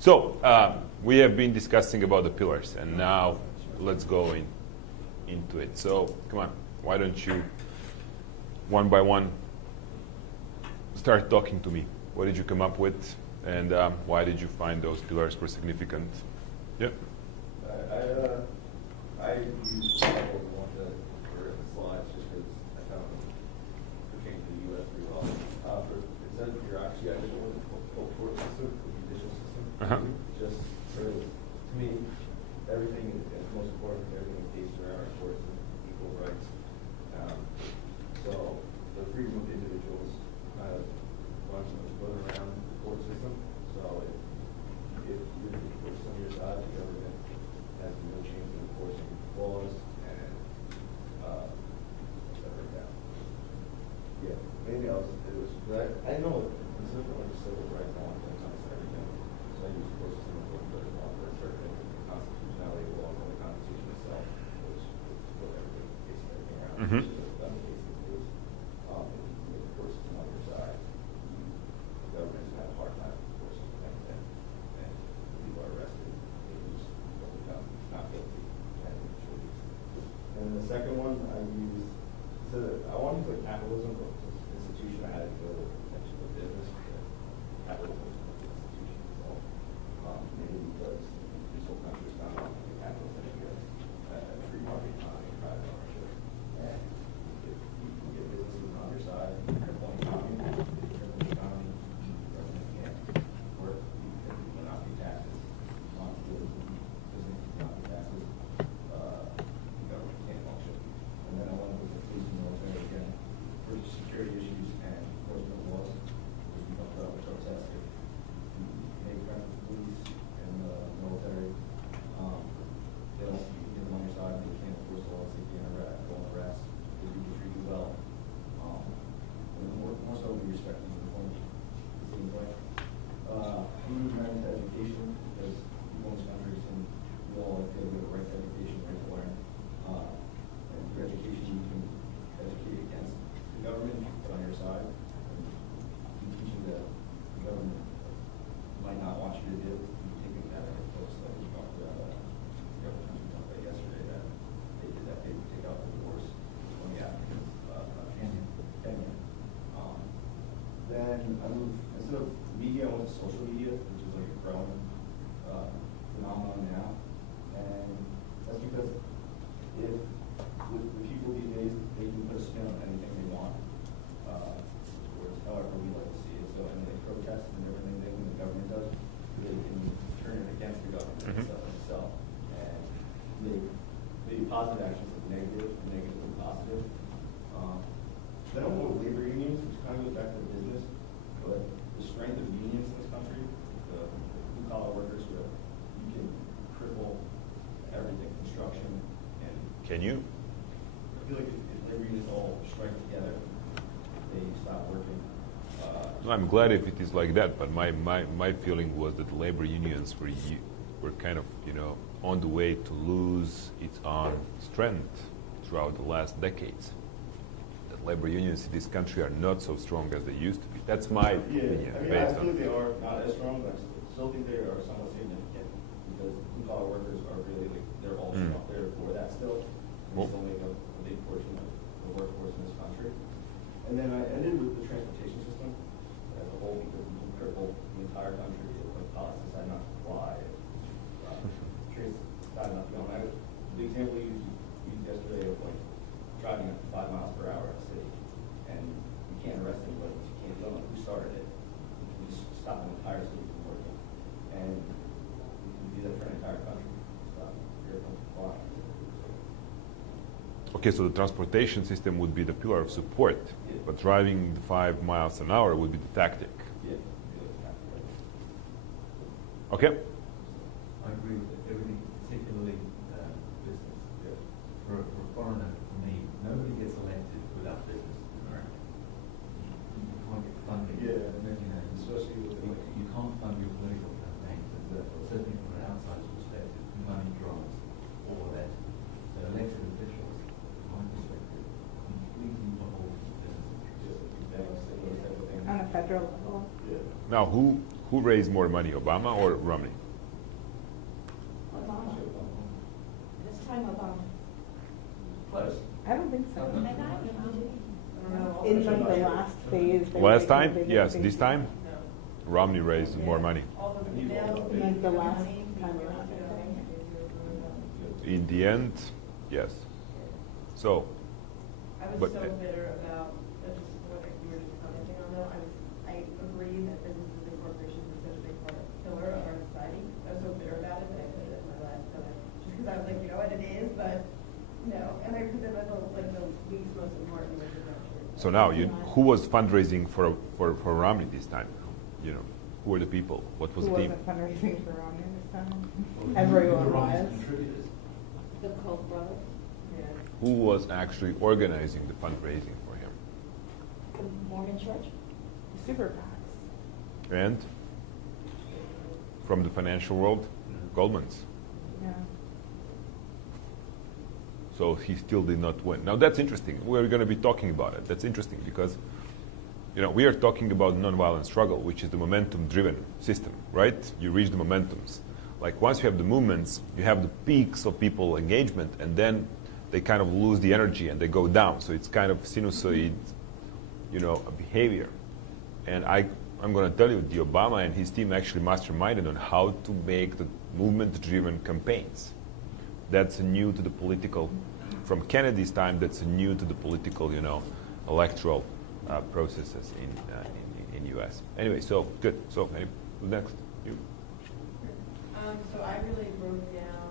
So we have been discussing about the pillars, and now let's go into it. So come on, why don't you, one by one, start talking to me. What did you come up with, and why did you find those pillars were significant? Yeah. I used one of the slides just because I found them pertaining to the U.S. pretty well. It says bureaucracy, I just wanted to go toward the judicial system. Just sort of, to me, everything is most important. Everything is based around our courts and equal rights. So the freedom of individuals kind of runs around the court system. So if you're on your side, the government has no chance of enforcing laws and stuff like that. Yeah, maybe it was, but I know it's different like civil rights law and sometimes everything. So I use the court system as a law for certain constitutionality law and the Constitution itself, which is what everything based everything around. So that's the case is the court system on your side, the government's had a hard time enforcing everything, and people are arrested, they lose what become not guilty. And the second one I used, I wanted to put capitalism, but institution I had to go to the business, capitalism is an institution itself. Maybe because this whole country is founded on capitalism here, free market economy, private ownership. And if you get businesses on your side, triple economy, government can't work, people will not pay taxes on business not pay taxes. And then I went with the police and military again for security issues and enforcement laws, which we talked about, which are tested. Make friends with the police and the military. They don't get them on your side, they can't enforce laws, they can't go on arrest, they do treat you well. And more so we respect the uniform, it seems like. We move to education because people in this country and we all feel we have a right to education, right to learn. And through education, you can educate against the government, put on your side, and you teaching that the government might not want you to do. You take it that way, folks like we talked about, the other country talked about yesterday that they did that, they would take out the divorce on the Africans, Kenya. Then I moved, instead of media, I went to social media, which is like a growing phenomenon now. And that's because with people these days, they can put a spin on anything they want, or however we like to see it. So, and they protest and everything the government does, they can turn it against the government itself. And maybe positive actions look negative, and negative look positive. Then I went with labor unions, which kind of goes back to business, but the strength of unions in this country, the blue-collar workers, where you can cripple everything, construction, and Can you? I feel like if labor unions all strike together, they stop working. I'm glad if it is like that, but my feeling was that labor unions were kind of, on the way to lose its own strength throughout the last decades. That labor unions in this country are not so strong as they used to be. That's my opinion. I mean, I feel like they are not as strong, but I still think they are somewhat significant because blue-collar workers are really, they're all strong. They're for that still. They still make a big portion of the workforce in this country. And then I ended with the transportation system as a whole because we can cripple the entire country if policies decide not to fly. Trains decide not to go on. The example you used yesterday of driving at 5 miles per hour in a city, and you can't arrest anybody, you can't know who started it. You can just stop an entire city from working. And you can do that for an entire country. Stop airplanes from flying. Okay, so the transportation system would be the pillar of support, but driving the 5 miles an hour would be the tactic. Yeah. Okay? I agree with everything, particularly business. Yeah. For a foreigner, for me, nobody gets elected without business in America. You can't get funding. Yeah, especially with you can't fund your political campaign. Certainly from an outsider's perspective, money drives all of that. So elected officials, from my perspective, completely beholden to business interests. On a federal level. Now, who Who raised more money, Obama or Romney? Obama. This time Obama. Close. I don't think so. I don't know. In like the last phase. they Last were time? making a Yes. big This deal. time, Romney raised more money. All of the males, Like the last time around, I think. In the end, yes. So, I was But, so bitter about, just what you were just commenting on though, I agree that businesses and corporations are such a big part of pillar of our society. I was so bitter about it that I put it as my last pillar. Just because I was like, you know what, it is, but no. And I put them as like the least most important, which is actually. so now, who was fundraising for Romney this time? You know, who were the people? What was Who the team? wasn't fundraising for Romney this time? Well, Everyone the Romney's was. contributors. The Koch brothers. Yeah. Who was actually organizing the fundraising for him? The Mormon Church. Super PACs. And from the financial world, Goldman's. Yeah. So he still did not win. Now that's interesting. We're going to be talking about it. That's interesting because, you know, we are talking about nonviolent struggle, which is the momentum-driven system, right? You reach the momentums. Like once you have the movements, you have the peaks of people engagement, and then they kind of lose the energy and they go down. So it's kind of sinusoid, you know, behavior. And I'm going to tell you, the Obama and his team actually masterminded on how to make the movement-driven campaigns. That's new to the political, from Kennedy's time, that's new to the political, you know, electoral processes in U.S. Anyway, so good. So next, you. So I really broke down,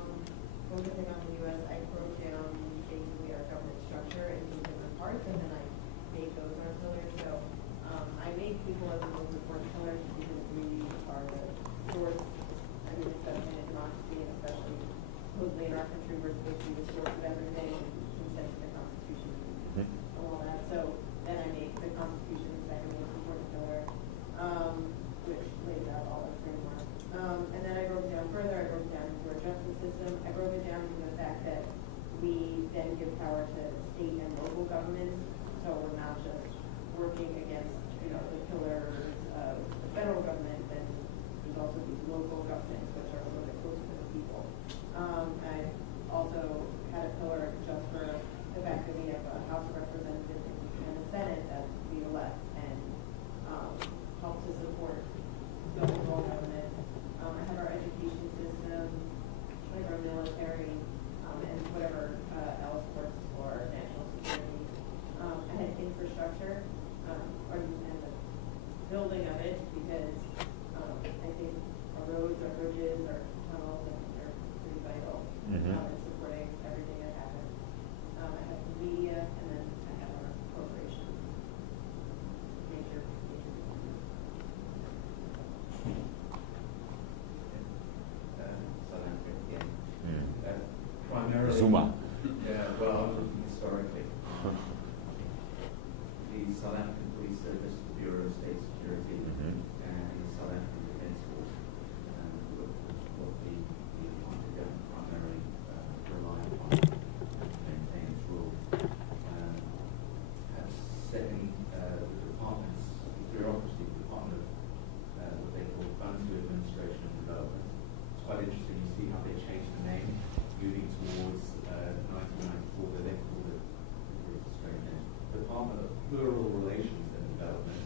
focusing on the U.S., I broke down basically our government structure into different parts, and then I made those our pillars. So I made people as the most important pillars because we are the source, I mean, especially in democracy, and especially supposedly in our country, we're supposed to be the source of everything, consent to the Constitution, and all that. So then I made the Constitution the second most important pillar, which lays out all our framework. And then I broke it down further. I broke it down into our justice system. I broke it down into the fact that we then give power to state and local governments. So we're not just working against, you know, the pillars of the federal government. Then there's also these local governments, which are a little bit closer to the people. I also had a pillar just for the fact that we have a House of Representatives and a Senate that we elect and help to support the overall government. I have our education system, like our military, and whatever else works for national security. I had infrastructure, and the building of it, because I think our roads, our bridges, our tunnels, are pretty vital in supporting everything that happens. I have the media, and then I have our corporations. Major. South Africa again. Primarily. Zuma. Yeah, well, I'm looking historically. The South African Police Service, the Bureau of State Security, and the South African Defence Force, what the appointed government primarily relied upon to maintain its rule. Setting the departments, the bureaucracy, the Department of what they call Bantu Administration and Development. It's quite interesting. You see how they changed the name, moving towards 1994. They then called it, it's a strange name, Department of Rural Relations and Development.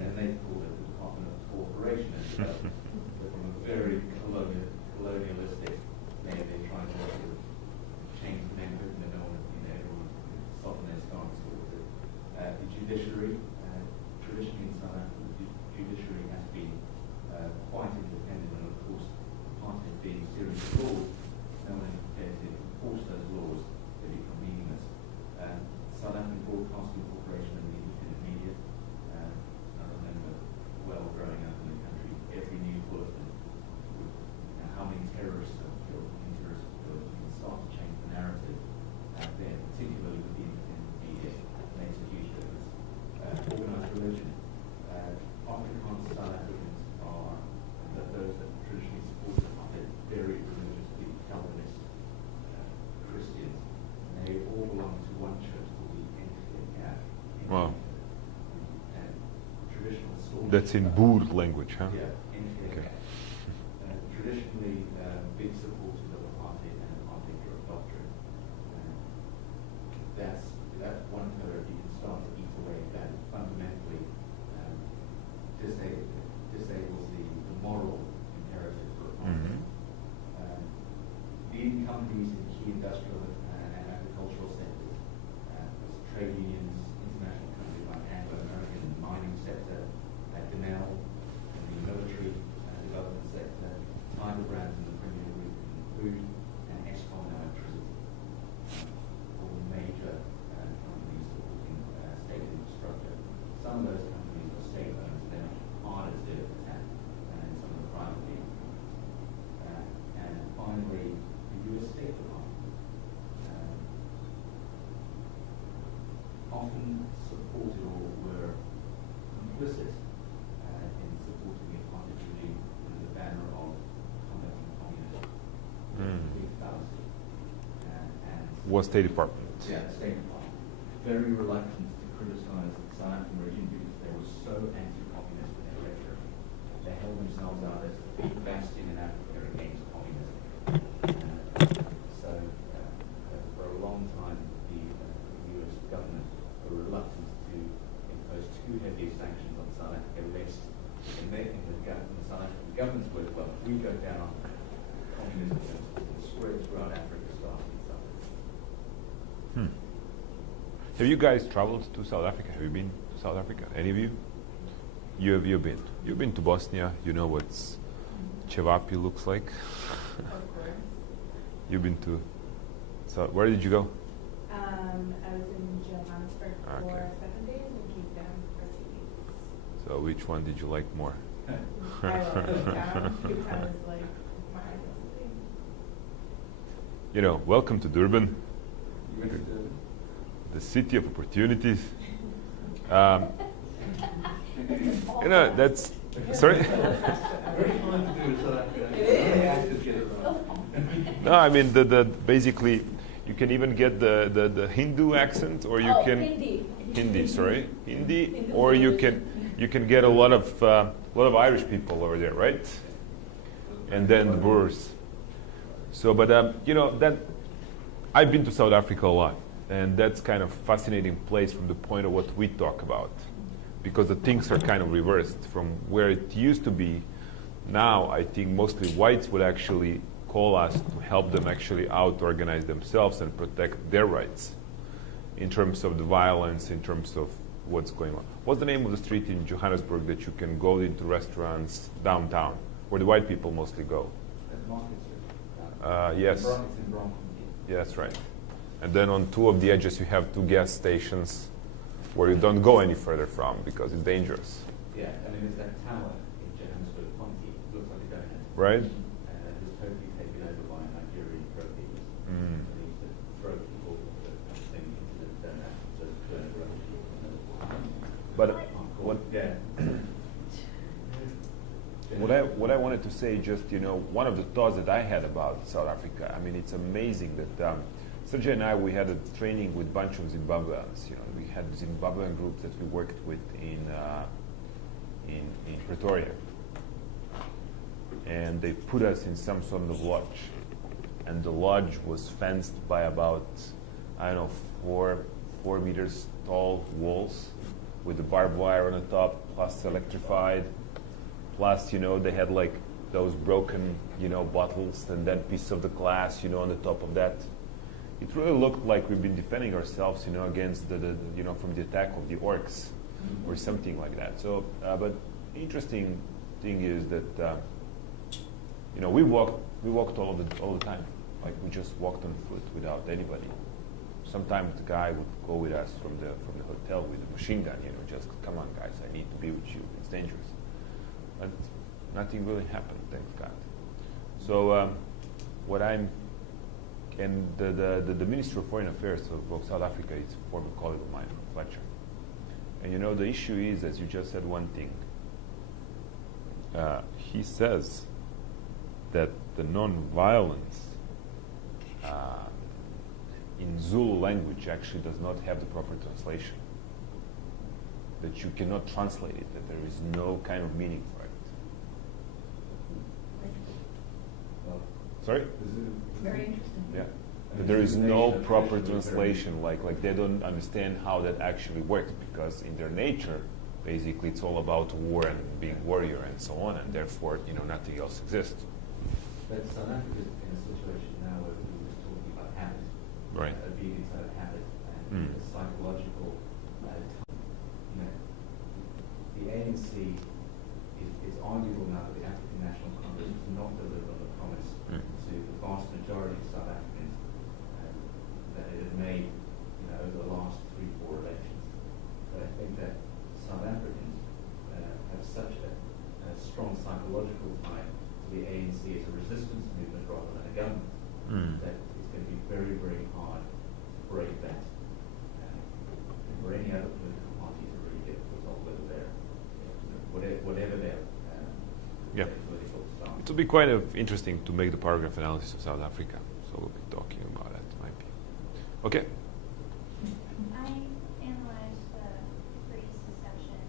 And then they called it the Department of Cooperation and Development. So from a very colonialistic name, they tried to sort of change the name, hoping that no one, everyone would soften their stance towards it. The judiciary, traditionally in South Africa, the judiciary has been quite independent, and of course, part of being serious laws, no one is prepared to enforce those laws, they become meaningless. South African Broadcasting Corporation and the independent media, I remember well growing up in the country, every news bulletin would, how many terrorists are killed, how many terrorists are killed, you can start to change the narrative there, particularly with the independent media, makes a huge difference. Organised religion. Afrikaans South Africans are, those that traditionally support them, are very religiously Calvinist Christians. And they all belong to one church called the NKF. Wow. And traditional sources. That's in Boer language, huh? Yeah, industrial and agricultural sectors. Trade unions, international companies like Anglo-American mining sector, Canal, and the military development sector, Tiger Brands and the Premier Group in food, and Eskom and electricity. All major companies supporting state infrastructure. Some of those companies are state-owned, so they're not harder to attack than some of the private vehicles. And finally, the US State Department often supported or were complicit in supporting the economic regime under the banner of combating communism. Big fallacy. And What State Department? yeah, the State Department. Very reluctant to criticize the South African regime because they were so anti-communist in their rhetoric. They held themselves out as the big bastion in Africa against communism. So for a long time, the US government were reluctant to impose too heavy sanctions on South Africa, lest in the South African government's word, well, if we go down, communism will spread throughout Africa, starting in South Africa. Have you guys traveled to South Africa? Have you been to South Africa? Any of you? You've been. You've been to Bosnia. You know what Cevapi looks like. Of course. You've been to. So where did you go? I was in Johannesburg for Okay. 7 days and Cape Town for 2 weeks. So which one did you like more? I love Cape Town. Cape Town is like my ideal city. You know, welcome to Durban, You went to Durban? the city of opportunities. You know, that's sorry. Very fun to do in South Africa. Very active, get it right. No, I mean the basically you can even get the Hindu accent, or you can Hindi, sorry, Hindi, or you can get a lot of Irish people over there, right? And then the Boers. So, but you know that I've been to South Africa a lot, and that's kind of fascinating place from the point of what we talk about, because the things are kind of reversed from where it used to be. Now, I think mostly whites would actually call us to help them actually out-organize themselves and protect their rights in terms of the violence, in terms of what's going on. What's the name of the street in Johannesburg that you can go into restaurants downtown, where the white people mostly go? Yes. It's in Bronx. Yeah, that's right. And then on two of the edges, you have two gas stations where you don't go any further from because it's dangerous. Yeah, I mean, there's that tower in Johannesburg, Ponty, looks like a donut. Right? It was totally taken over by Nigerian drug dealers. Mm. They used to throw people into the donut, so it's burn rubbish. But what Yeah. what I wanted to say, just one of the thoughts that I had about South Africa. I mean, it's amazing that Sergey and I, we had a training with a bunch of Zimbabweans. We had Zimbabwean groups that we worked with in Pretoria, and they put us in some sort of lodge, and the lodge was fenced by about 4 meters tall walls with the barbed wire on the top, plus electrified. Plus, they had like those broken, bottles and that piece of the glass, on the top of that. It really looked like we've been defending ourselves, against the from the attack of the orcs or something like that. So, but the interesting thing is that, we walked all the time. Like we just walked on foot without anybody. Sometimes the guy would go with us from the hotel with a machine gun, just come on guys, I need to be with you. It's dangerous. But nothing really happened, thank God. So the Minister of Foreign Affairs of South Africa is a former colleague of mine, Fletcher. And the issue is, as you just said one thing, he says that the non-violence in Zulu language actually does not have the proper translation. That you cannot translate it, that there is no kind of meaning for it. Sorry? Very interesting. Yeah. That there is no proper translation, like they don't understand how that actually works, because in their nature, basically it's all about war and being warrior and so on, and therefore, nothing else exists. But South Africa is in a situation now where we were talking about habits. Right. Of being inside a habit and a psychological the ANC is arguable now that the African National Congress has not delivered on the promise to the vast majority of South Africans that it had made over the last 3-4 elections. But I think that South Africans have such a strong psychological tie to the ANC as a resistance movement rather than a government that it's going to be very, very hard to break that for any other political party to really get a foothold, whether they're whatever their political stance. It will be quite interesting to make the paragraph analysis of South Africa. So we'll be talking about that. Might be okay. I analyzed the pre-secession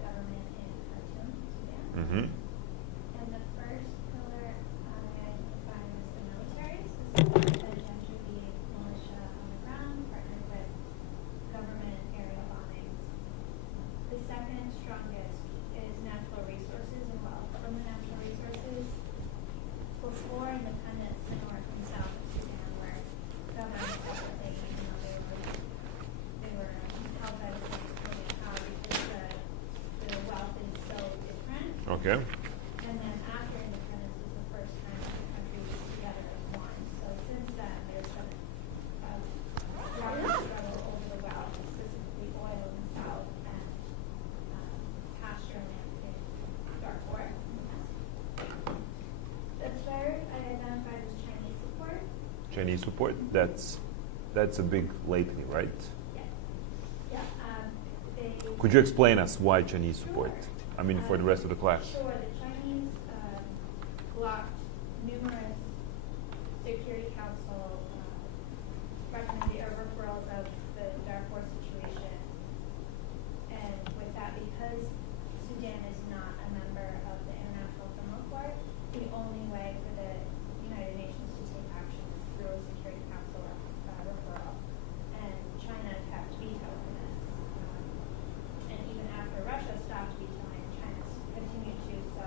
government in Khartoum, Sudan. And the first pillar I identified was the military, specifically the Janjaweed militia on the ground, partnered with government aerial bombings. The second strongest is natural resources and wealth. From the natural resources, before independence, the north and south of Sudan were governed separately, even though they were held by the same ruling power because the wealth is so different. Okay. And then after independence was the first time the country was together as one. So since then, there's been a large struggle over the wealth, specifically oil in the south and pasture land in Darfur. The third I identified as Chinese support. Chinese support. That's a big lately, right? Yeah. Could you explain us why Chinese support? I mean, for the rest of the class. Sure. The Chinese blocked numerous Security Council referrals of the Darfur situation, and with that, because Sudan is not a member of the International Criminal Court, the only way for the United Nations to take action is through a Security Council referral, and China kept vetoing this. And even after Russia stopped vetoing, China continued to. So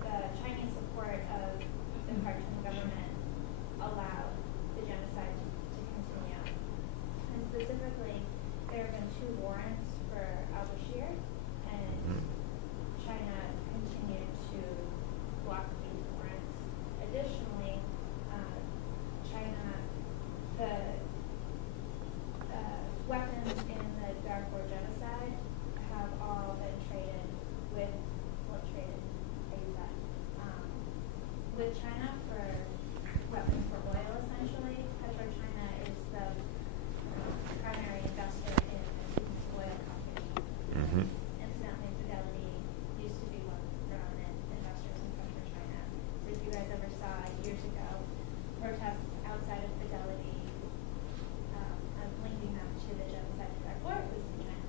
the Chinese support of the Khartoum government allowed the genocide to continue. And specifically, there have been 2 warrants for al-Bashir, and China continued to block these warrants. Additionally, the weapons in the Darfur genocide have all been traded with China for weapons for oil, essentially. PetroChina is the primary investor in oil companies. Incidentally, Fidelity used to be one of the prominent investors in PetroChina. So if you guys ever saw years ago protests outside of Fidelity linking them to the genocide of Darfur, it was in China.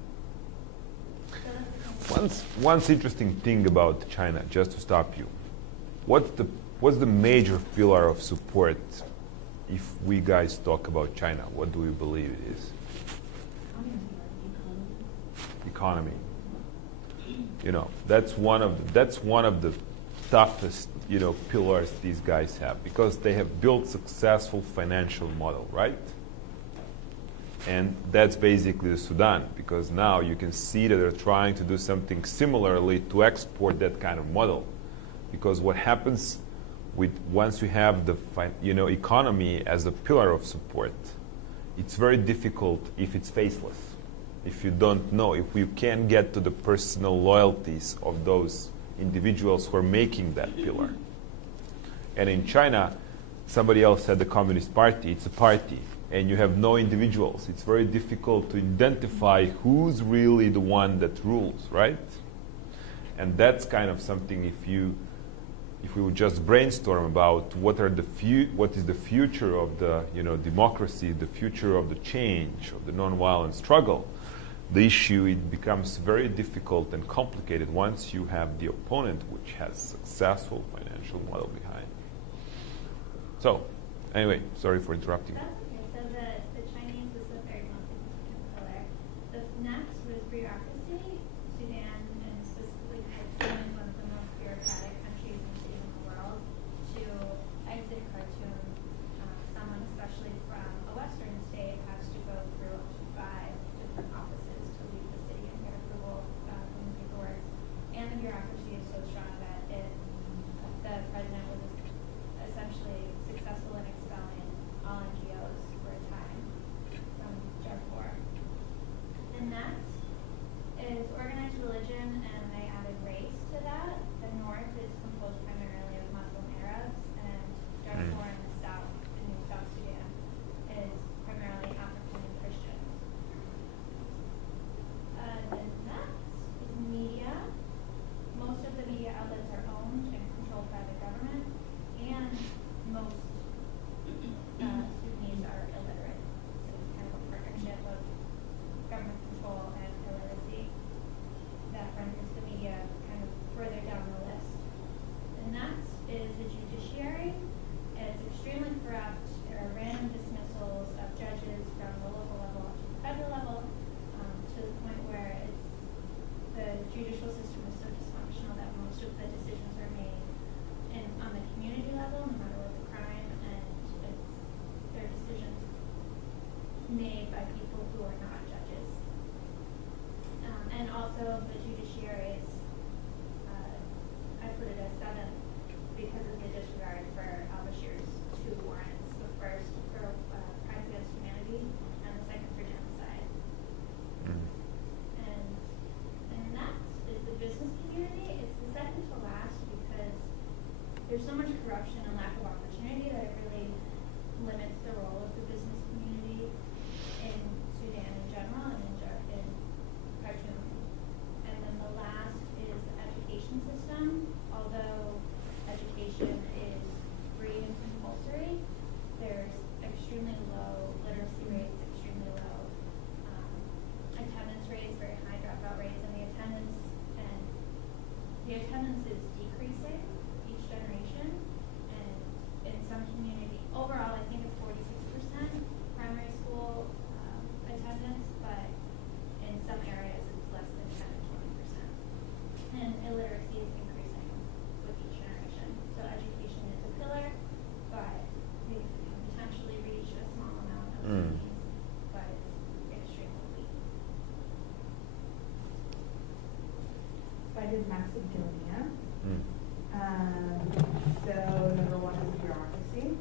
One interesting thing about China, just to stop you, what's the major pillar of support if we guys talk about China? What do we believe it is? Economy. That's one of the toughest pillars these guys have, because they have built successful financial model, right? And that's basically the Sudan, because now you can see that they're trying to do something similarly to export that kind of model. Because what happens once you have the economy as a pillar of support, it's very difficult if it's faceless, if you don't know, if you can't get to the personal loyalties of those individuals who are making that pillar. And in China, somebody else said the Communist Party, it's a party, and you have no individuals. It's very difficult to identify who's really the one that rules, right? And that's kind of something, if we would just brainstorm about what is the future of the democracy, the future of the change, of the nonviolent struggle, the issue, it becomes very difficult and complicated once you have the opponent which has successful financial model behind. So, anyway, sorry for interrupting. That's okay. So the Chinese was the very most significant pillar. The next was bureaucracy. Sudan, and specifically Khartoum, is one of the most bureaucratic countries in the world. To exit Khartoum, someone especially from also the judiciary is, I put it as 7 because of the disregard for al-Bashir's 2 warrants. The first for crimes against humanity and the second for genocide. And next is the business community. It's the second to last because there's so much corruption and lack of opportunity that it really limits the role of the business community in Sudan in general and in Khartoum. And then the last is the education system. Although education is free and compulsory, there's extremely low literacy rates, extremely low attendance rates, very high dropout rates, and the attendance is decreasing each generation. And in some community, overall, I think it's 46% primary school attendance, but in some areas it's less than 10 to 20%. And illiteracy is increasing with each generation. So education is a pillar, but we can potentially reach a small amount of students, but it's extremely weak. So I did Macedonia. So number 1 is bureaucracy,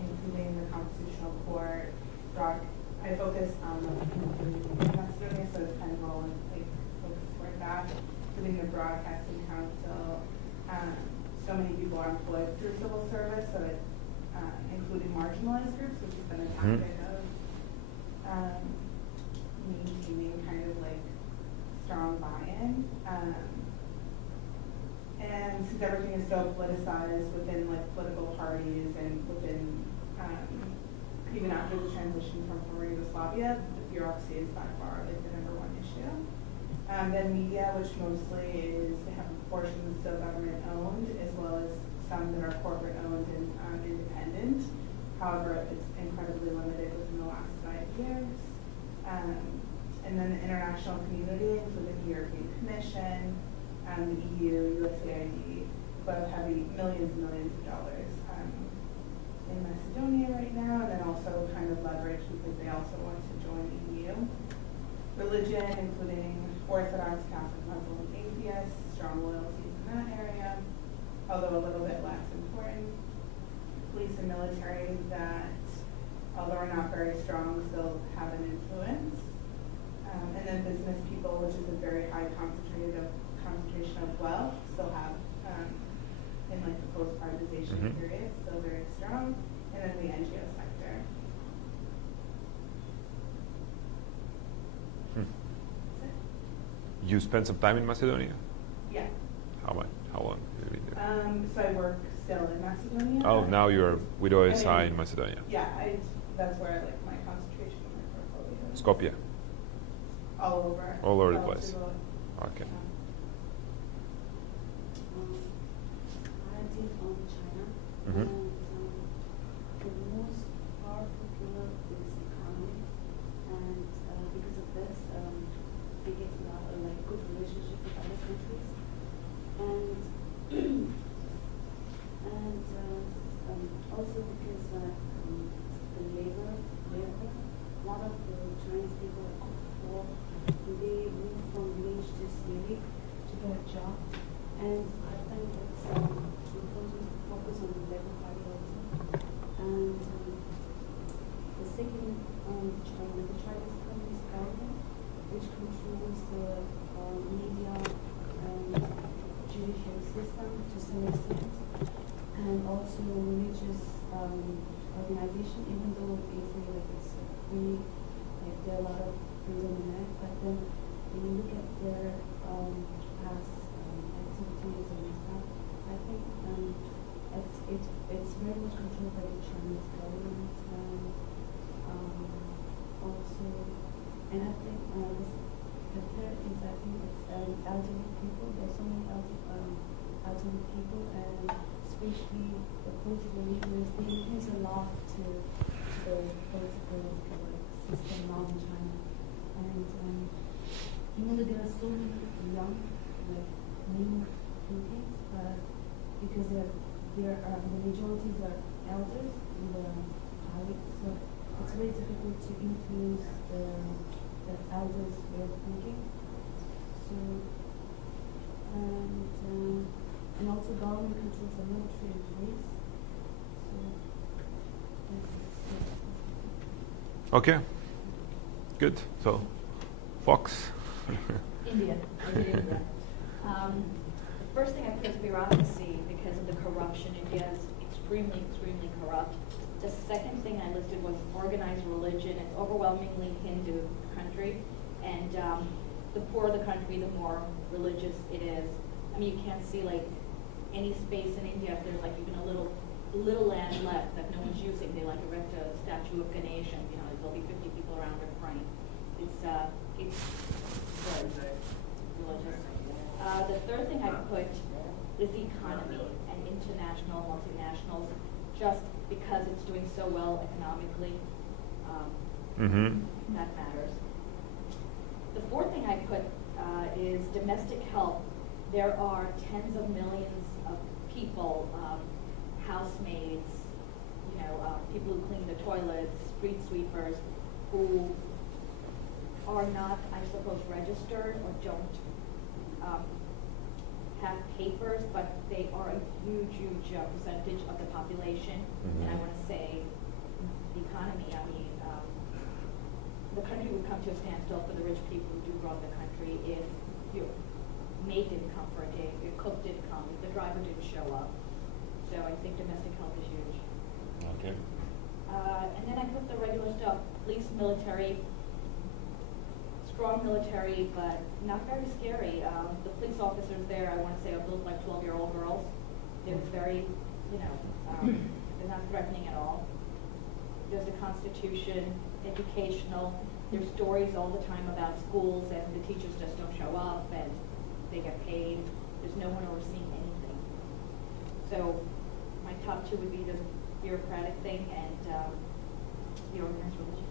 including the constitutional court. I focus on Macedonia, so it's kind of all like focus toward that, including the broadcasting council. So many people are employed through civil service, so it including marginalized groups, which has been a tactic of maintaining kind of like strong buy-in. And since everything is so politicized within like political parties and within even after the transition from former Yugoslavia, the bureaucracy is by far like the #1 issue. Then media, which mostly is, they have portions still government owned, as well as some that are corporate owned and independent. However, it's incredibly limited within the last 5 years. And then the international community, including the European Commission, the EU, USAID, both have millions and millions of dollars in Macedonia right now, and then also kind of leverage because they also want to join the EU. Religion, including Orthodox, Catholic, Muslim, atheists, strong loyalties in that area, although a little bit less important. Police and military that, although are not very strong, still have an influence. And then business people, which is a very high concentration of wealth, still have in like the post-privatization period, still very strong. And then the NGO sector. You spent some time in Macedonia? Yeah. How much? How long have you been there? So I work still in Macedonia. Oh, now you're with OSI in Macedonia. Yeah, that's where like my concentration of my portfolio is. Skopje. All over. All over the place. Okay. I did on China, and the most powerful pillar is economy, and because of this, they get a lot of like good relationship with other countries, and also because the labor, a lot of the Chinese people are poor. They move from village to city to get a job, and I think it's important to focus on the labor party also. And the second, the Chinese Communist government, which controls the media and judicial system to some extent, and also religious organization, even though they say like it's free, like there are a lot of freedom in it, but then when you look at their past activities and stuff, I think it's very much controlled by the Chinese government, and also, and I think the third is I think it's elderly people. There's so many elderly people, and especially the political leaders, they influence a lot to the political system now in China. And even though there are so many young, like new thinkings, but because there are the majorities are elders in the party, so it's very difficult to influence the elders' way of thinking. So and also government controls the military and police. So, Okay. Good. So, Fox. India. I did India. The first thing I put is bureaucracy because of the corruption. India is extremely, extremely corrupt. The second thing I listed was organized religion. It's overwhelmingly Hindu country, and the poorer the country, the more religious it is. I mean, you can't see like any space in India if there's like even a little land left that no one's using. They like erect a statue of Ganesha. You know, there'll be 50 people around it praying. It's very religious. The third thing I put is the economy and international, multinationals, just because it's doing so well economically. That matters. The fourth thing I put is domestic help. There are tens of millions of people, housemaids, people who clean the toilets, street sweepers, who are not, I suppose, registered or don't have papers, but they are a huge, huge percentage of the population. And I want to say the economy, I mean, the country would come to a standstill for the rich people who do run the country if your maid didn't come for a day, if your cook didn't come, if the driver didn't show up. So I think domestic help is huge. Okay. And then I put the regular stuff, police, military, strong military, but not very scary. The police officers there, I want to say, are those like 12-year-old girls. They're very, they're not threatening at all. There's a constitution, educational. There's stories all the time about schools and the teachers just don't show up and they get paid. There's no one overseeing anything. So my top two would be the bureaucratic thing and the organized religion.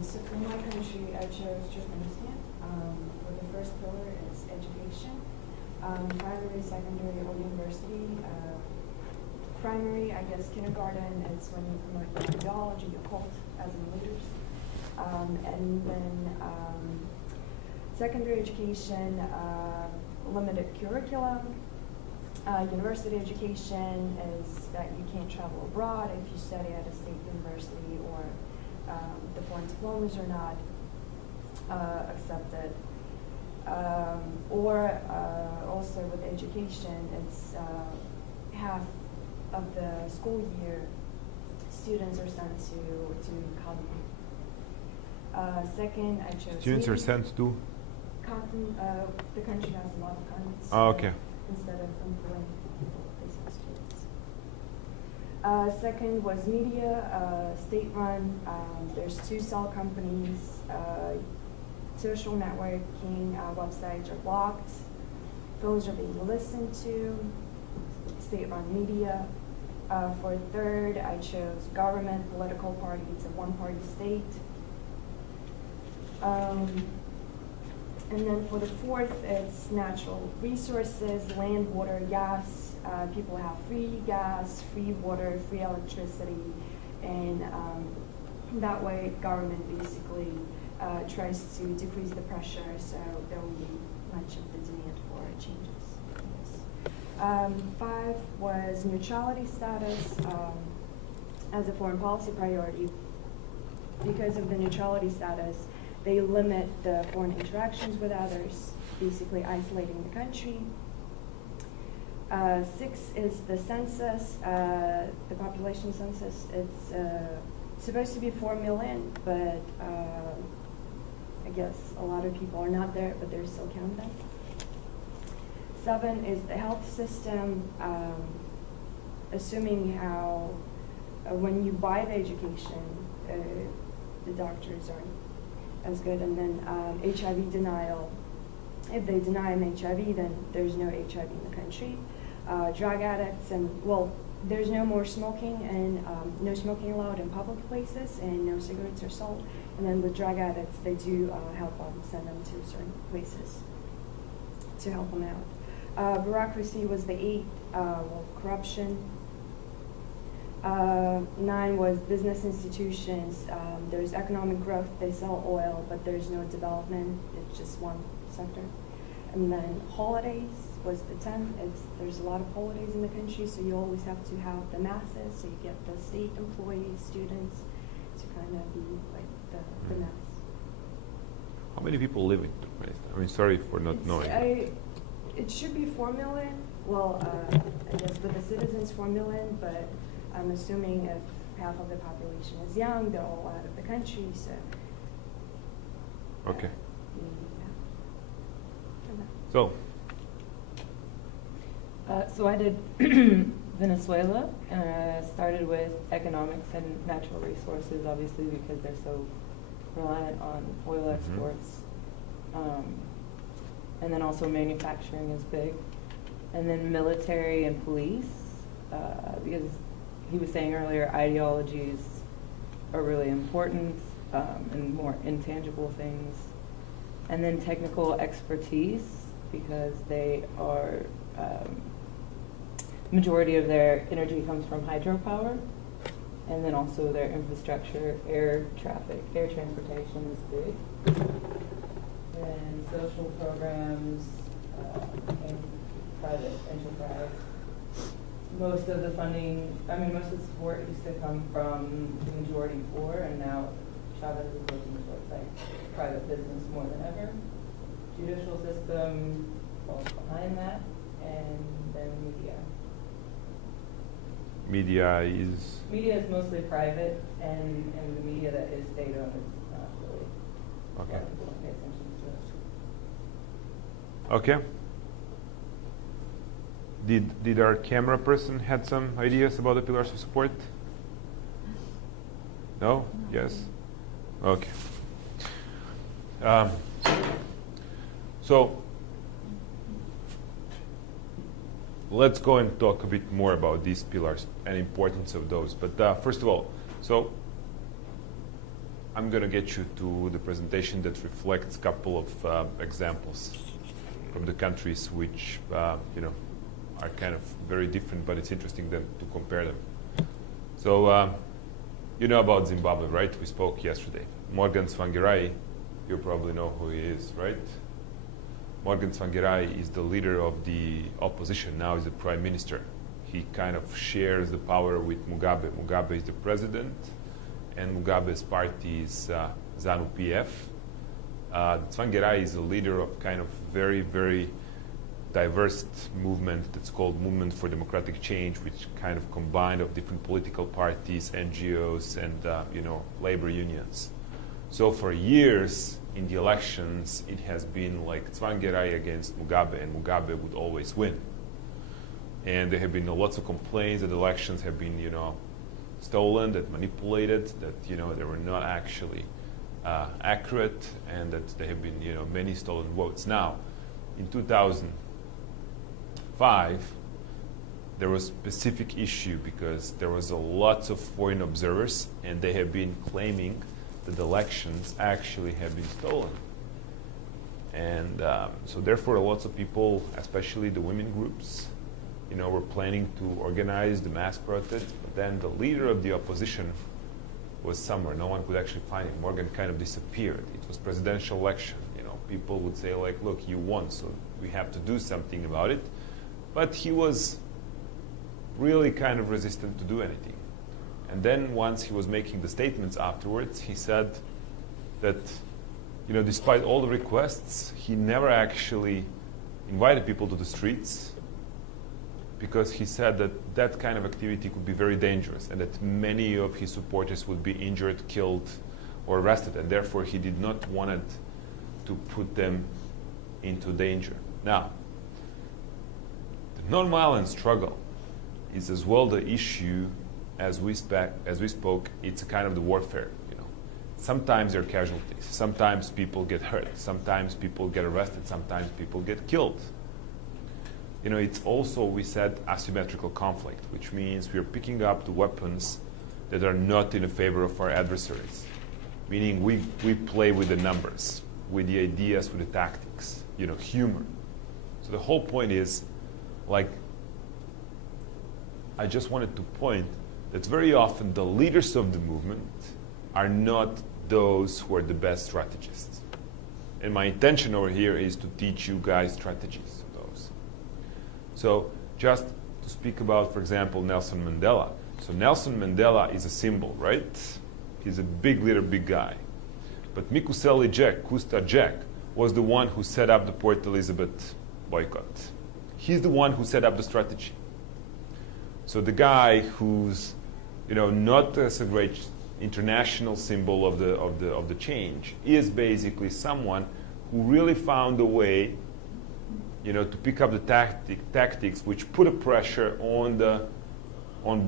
So for my country, I chose Turkmenistan. For the first pillar, it's education. Primary, secondary, or university. Primary, I guess kindergarten, it's when you promote your ideology, your cult as in leaders. And then secondary education, limited curriculum. University education is that you can't travel abroad if you study at a state university, or the foreign diplomas are not accepted. Or also with education, it's half of the school year students are sent to Cotton. Second, I chose Students are sent to? Cotton. The country has a lot of cotton. So Oh, okay. instead of employing people, they send students. Second was media, state-run. There's 2 cell companies. Social networking websites are blocked. Those are being listened to. State-run media. For third, I chose government, political party. It's a one-party state. And then for the fourth, it's natural resources, land, water, gas. People have free gas, free water, free electricity, and that way government basically tries to decrease the pressure, so there won't be much of the demand for changes. Yes. 5 was neutrality status as a foreign policy priority. Because of the neutrality status, they limit the foreign interactions with others, basically isolating the country. 6 is the census, the population census. It's supposed to be 4 million, but I guess a lot of people are not there, but they're still counting. 7 is the health system, assuming how when you buy the education, the doctors aren't as good. And then HIV denial. If they deny an HIV, then there's no HIV in the country. Drug addicts, and well, there's no more smoking, and no smoking allowed in public places, and no cigarettes are sold. And then with drug addicts, they do help them, send them to certain places to help them out. Bureaucracy was the 8th, corruption. 9 was business institutions. There's economic growth, they sell oil, but there's no development, it's just one sector. And then holidays was the 10. There's a lot of holidays in the country, so you always have to have the masses, so you get the state employees, students, to kind of be like the mass. How many people live in Turkmenistan? I mean, sorry for not knowing. It should be 4 million. Well, I guess with the citizens 4 million, but I'm assuming if half of the population is young, they're all out of the country, so. Okay. Yeah. So I did Venezuela, and I started with economics and natural resources, obviously, because they're so reliant on oil exports. And then also manufacturing is big. And then military and police, because he was saying earlier, ideologies are really important, and more intangible things. And then technical expertise, because they are, majority of their energy comes from hydropower. And then also their infrastructure, air traffic, air transportation is big. And social programs, and private enterprise. Most of the funding, most of the support used to come from the majority poor, and now Chavez is looking towards like private business more than ever. Judicial system falls behind that, and then media. Media is? Media is mostly private, and the media that is state-owned is not really. Okay. People don't pay attention to it. Okay. Did our camera person had some ideas about the pillars of support? No? Yes? Okay. So let's go and talk a bit more about these pillars and importance of those. But first of all, so I'm going to get you to the presentation that reflects a couple of examples from the countries which are kind of very different, but it's interesting to compare them. So you know about Zimbabwe, right? We spoke yesterday. Morgan Tsvangirai, you probably know who he is, right? Morgan Tsvangirai is the leader of the opposition. Now he's the prime minister. He kind of shares the power with Mugabe. Mugabe is the president, and Mugabe's party is ZANU-PF. Tsvangirai is a leader of kind of very, very diverse movement that's called Movement for Democratic Change, which kind of combined of different political parties, NGOs, and labor unions. So for years in the elections, it has been like Tsvangirai against Mugabe, and Mugabe would always win. And there have been lots of complaints that elections have been, stolen, that manipulated, that they were not actually accurate, and that there have been many stolen votes. Now, in 2005, there was a specific issue because there was a lots of foreign observers, and they have been claiming that the elections actually have been stolen. And so therefore lots of people, especially the women groups, were planning to organize the mass protest, but then the leader of the opposition was somewhere. No one could actually find him. Morgan kind of disappeared. It was presidential election. People would say like, look, you won, so we have to do something about it. But he was really kind of resistant to do anything. And then once he was making the statements afterwards, he said that, despite all the requests, he never actually invited people to the streets, because he said that that kind of activity could be very dangerous and that many of his supporters would be injured, killed, or arrested, and therefore he did not want to put them into danger. Now, the nonviolent struggle is as well the issue as we spoke. It's a kind of the warfare. Sometimes there are casualties. Sometimes people get hurt. Sometimes people get arrested. Sometimes people get killed. It's also, we said, asymmetrical conflict, which means we're picking up the weapons that are not in the favor of our adversaries. Meaning we play with the numbers, with the ideas, with the tactics, humor. So the whole point is, I just wanted to point that very often the leaders of the movement are not those who are the best strategists. And my intention over here is to teach you guys strategies of those. So just to speak about, for example, Nelson Mandela. So Nelson Mandela is a symbol, right? He's a big leader, big guy. But Mikuseli Jack, Kusta Jack, was the one who set up the Port Elizabeth boycott. He's the one who set up the strategy. So the guy who's, not as a great international symbol of the change is basically someone who really found a way, to pick up the tactics which put a pressure on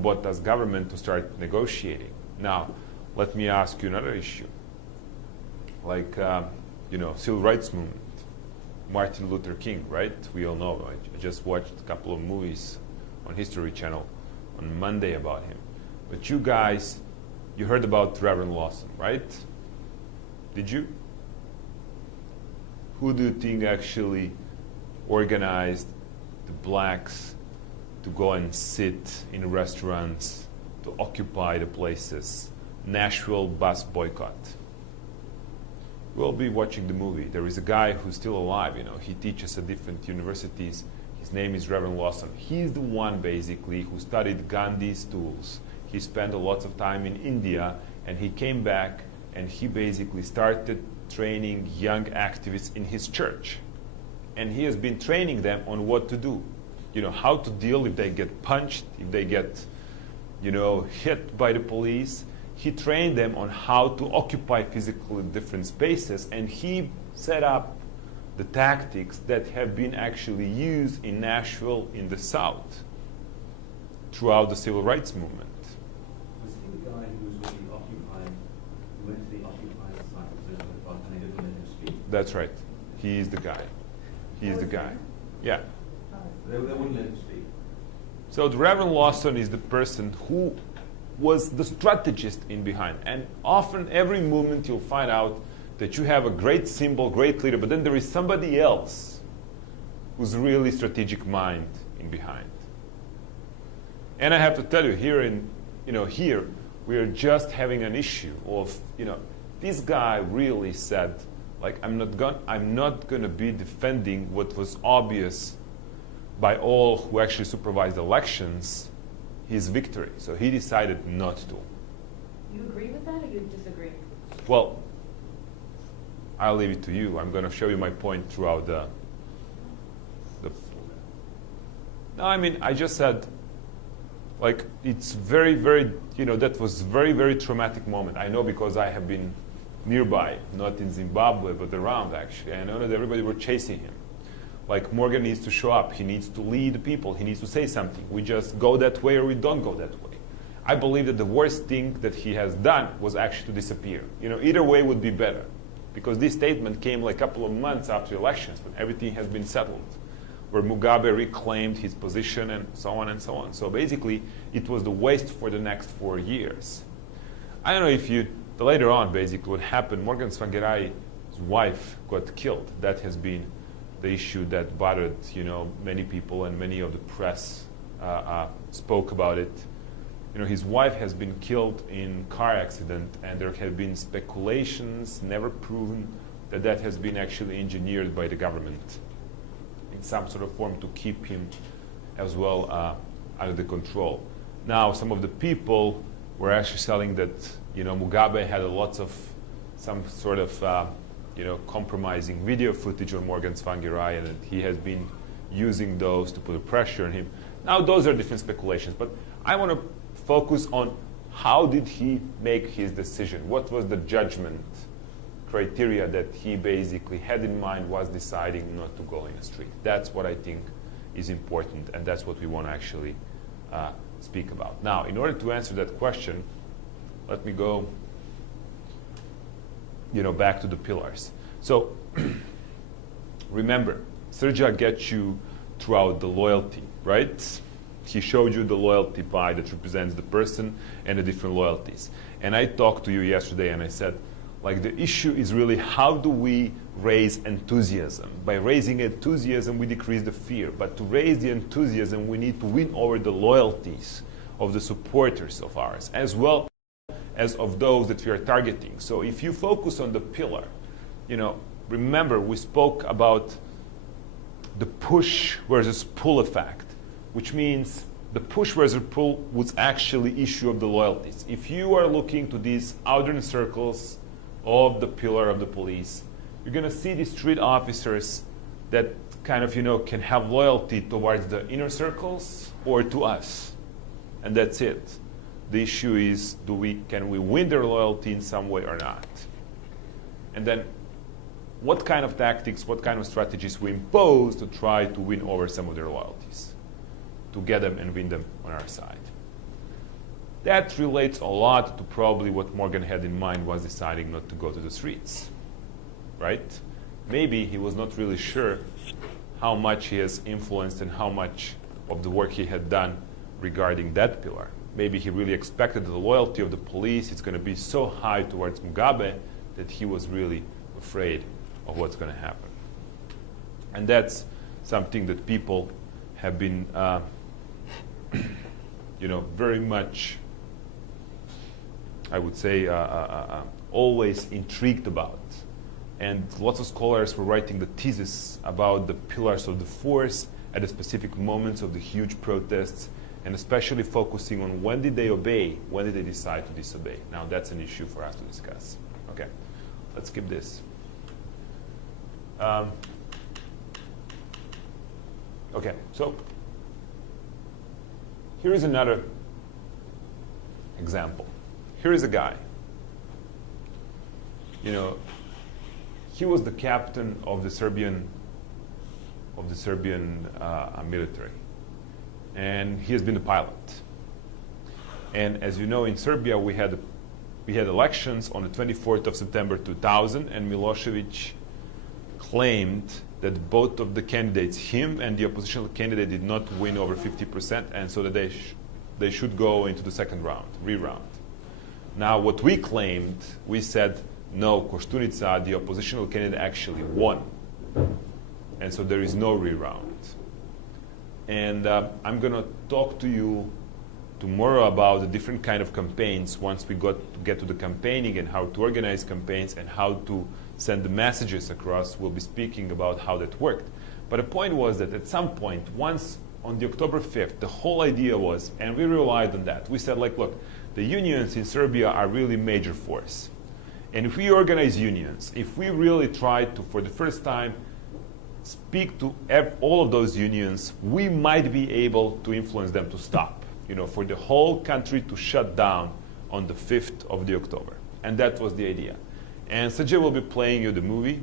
Bottas' government to start negotiating. Now, let me ask you another issue, like civil rights movement. Martin Luther King, right? We all know. I just watched a couple of movies on History Channel on Monday about him. But you guys, you heard about Reverend Lawson, right? Did you? Who do you think actually organized the blacks to go and sit in restaurants, to occupy the places? Nashville bus boycott. We'll be watching the movie. There is a guy who's still alive, he teaches at different universities. His name is Reverend Lawson. He's the one basically who studied Gandhi's tools. He spent a lot of time in India, and he came back and he basically started training young activists in his church. And he has been training them on what to do. How to deal if they get punched, if they get, hit by the police. He trained them on how to occupy physically different spaces, and he set up the tactics that have been actually used in Nashville in the South throughout the civil rights movement. Was he the guy who was really occupying, who went to the occupying site and they didn't let him speak? That's right. He is the guy. He is the guy. Yeah. They wouldn't let him speak. So the Reverend Lawson is the person who was the strategist in behind. And often every movement you'll find out that you have a great symbol, great leader, but then there is somebody else who's really strategic mind in behind. And I have to tell you, here we are just having an issue of, this guy really said, like, I'm not going to be defending what was obvious by all who actually supervised elections, his victory. So he decided not to. You agree with that or you disagree? Well, I'll leave it to you. I'm going to show you my point throughout the No, I mean, I just said, like, it's very, very, that was very, very traumatic moment. I know because I have been nearby, not in Zimbabwe, but around, actually. I know that everybody were chasing him. Like, Morgan needs to show up. He needs to lead the people. He needs to say something. We just go that way or we don't go that way. I believe that the worst thing that he has done was actually to disappear. Either way would be better. Because this statement came like a couple of months after the elections when everything has been settled, where Mugabe reclaimed his position and so on and so on. So basically, it was the waste for the next 4 years. I don't know if later on, basically, what happened, Morgan Tsvangirai's wife got killed. That has been the issue that bothered, many people, and many of the press spoke about it. His wife has been killed in car accident, and there have been speculations, never proven, that has been actually engineered by the government in some sort of form to keep him as well under the control. Now, some of the people were actually saying that Mugabe had lots of some sort of compromising video footage on Morgan Tsvangirai, and that he has been using those to put a pressure on him. Now, those are different speculations, but I want to focus on how did he make his decision? What was the judgment criteria that he basically had in mind was deciding not to go in the street? That's what I think is important, and that's what we want to actually speak about. Now, in order to answer that question, let me go back to the pillars. So remember, Srdja gets you throughout the loyalty, right? He showed you the loyalty pie that represents the person and the different loyalties. And I talked to you yesterday and I said, like, the issue is really how do we raise enthusiasm? By raising enthusiasm, we decrease the fear. But to raise the enthusiasm, we need to win over the loyalties of the supporters of ours, as well as of those that we are targeting. So if you focus on the pillar, remember we spoke about the push versus pull effect, which means the push versus pull was actually issue of the loyalties. If you are looking to these outer circles of the pillar of the police, you're going to see these street officers that kind of, can have loyalty towards the inner circles or to us. And that's it. The issue is, can we win their loyalty in some way or not? And then what kind of tactics, what kind of strategies we impose to try to win over some of their loyalties, to get them and win them on our side. That relates a lot to probably what Morgan had in mind was deciding not to go to the streets, right? Maybe he was not really sure how much he has influenced and how much of the work he had done regarding that pillar. Maybe he really expected the loyalty of the police is going to be so high towards Mugabe that he was really afraid of what's going to happen. And that's something that people have been, very much, I would say, always intrigued about. And lots of scholars were writing the thesis about the pillars of the force at the specific moments of the huge protests, and especially focusing on when did they obey, when did they decide to disobey. Now that's an issue for us to discuss. Okay, let's skip this. Okay, so here is another example. Here is a guy. He was the captain of the Serbian military, and he has been a pilot. And as you know, in Serbia we had elections on the 24th of September 2000, and Milosevic claimed that both of the candidates, him and the oppositional candidate, did not win over 50%, and so that they should go into the second round, re-round. Now, what we claimed, we said, no, Koštunica, the oppositional candidate, actually won. And so there is no re-round. And I'm going to talk to you tomorrow about the different kind of campaigns once we get to the campaigning and how to organize campaigns and how to send the messages across. We'll be speaking about how that worked. But the point was that at some point, once on the October 5th, the whole idea was, and we relied on that, we said, look, the unions in Serbia are really major force. And if we organize unions, if we really try to, for the first time, speak to all of those unions, we might be able to influence them to stop, for the whole country to shut down on the 5th of the October. And that was the idea. And Sergey will be playing you the movie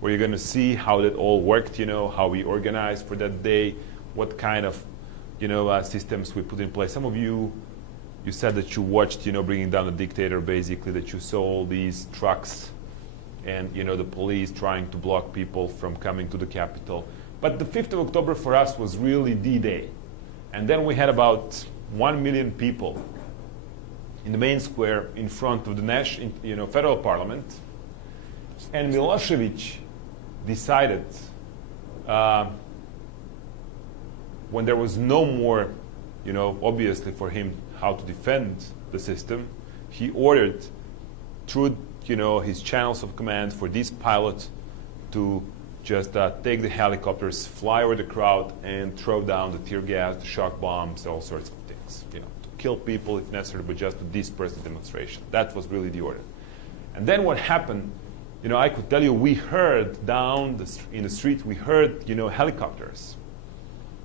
where you're going to see how that all worked, how we organized for that day, what kind of, systems we put in place. Some of you said that you watched, bringing down the dictator, basically, that you saw all these trucks and, the police trying to block people from coming to the capital. But the 5th of October for us was really D-Day. And then we had about 1 million people in the main square in front of the federal parliament. And Milosevic decided, when there was no more, obviously for him how to defend the system, he ordered through, his channels of command for these pilots to just take the helicopters, fly over the crowd, and throw down the tear gas, the shock bombs, all sorts of things, to kill people if necessary, but just to disperse the demonstration. That was really the order. And then what happened, I could tell you, we heard down in the street, we heard, helicopters.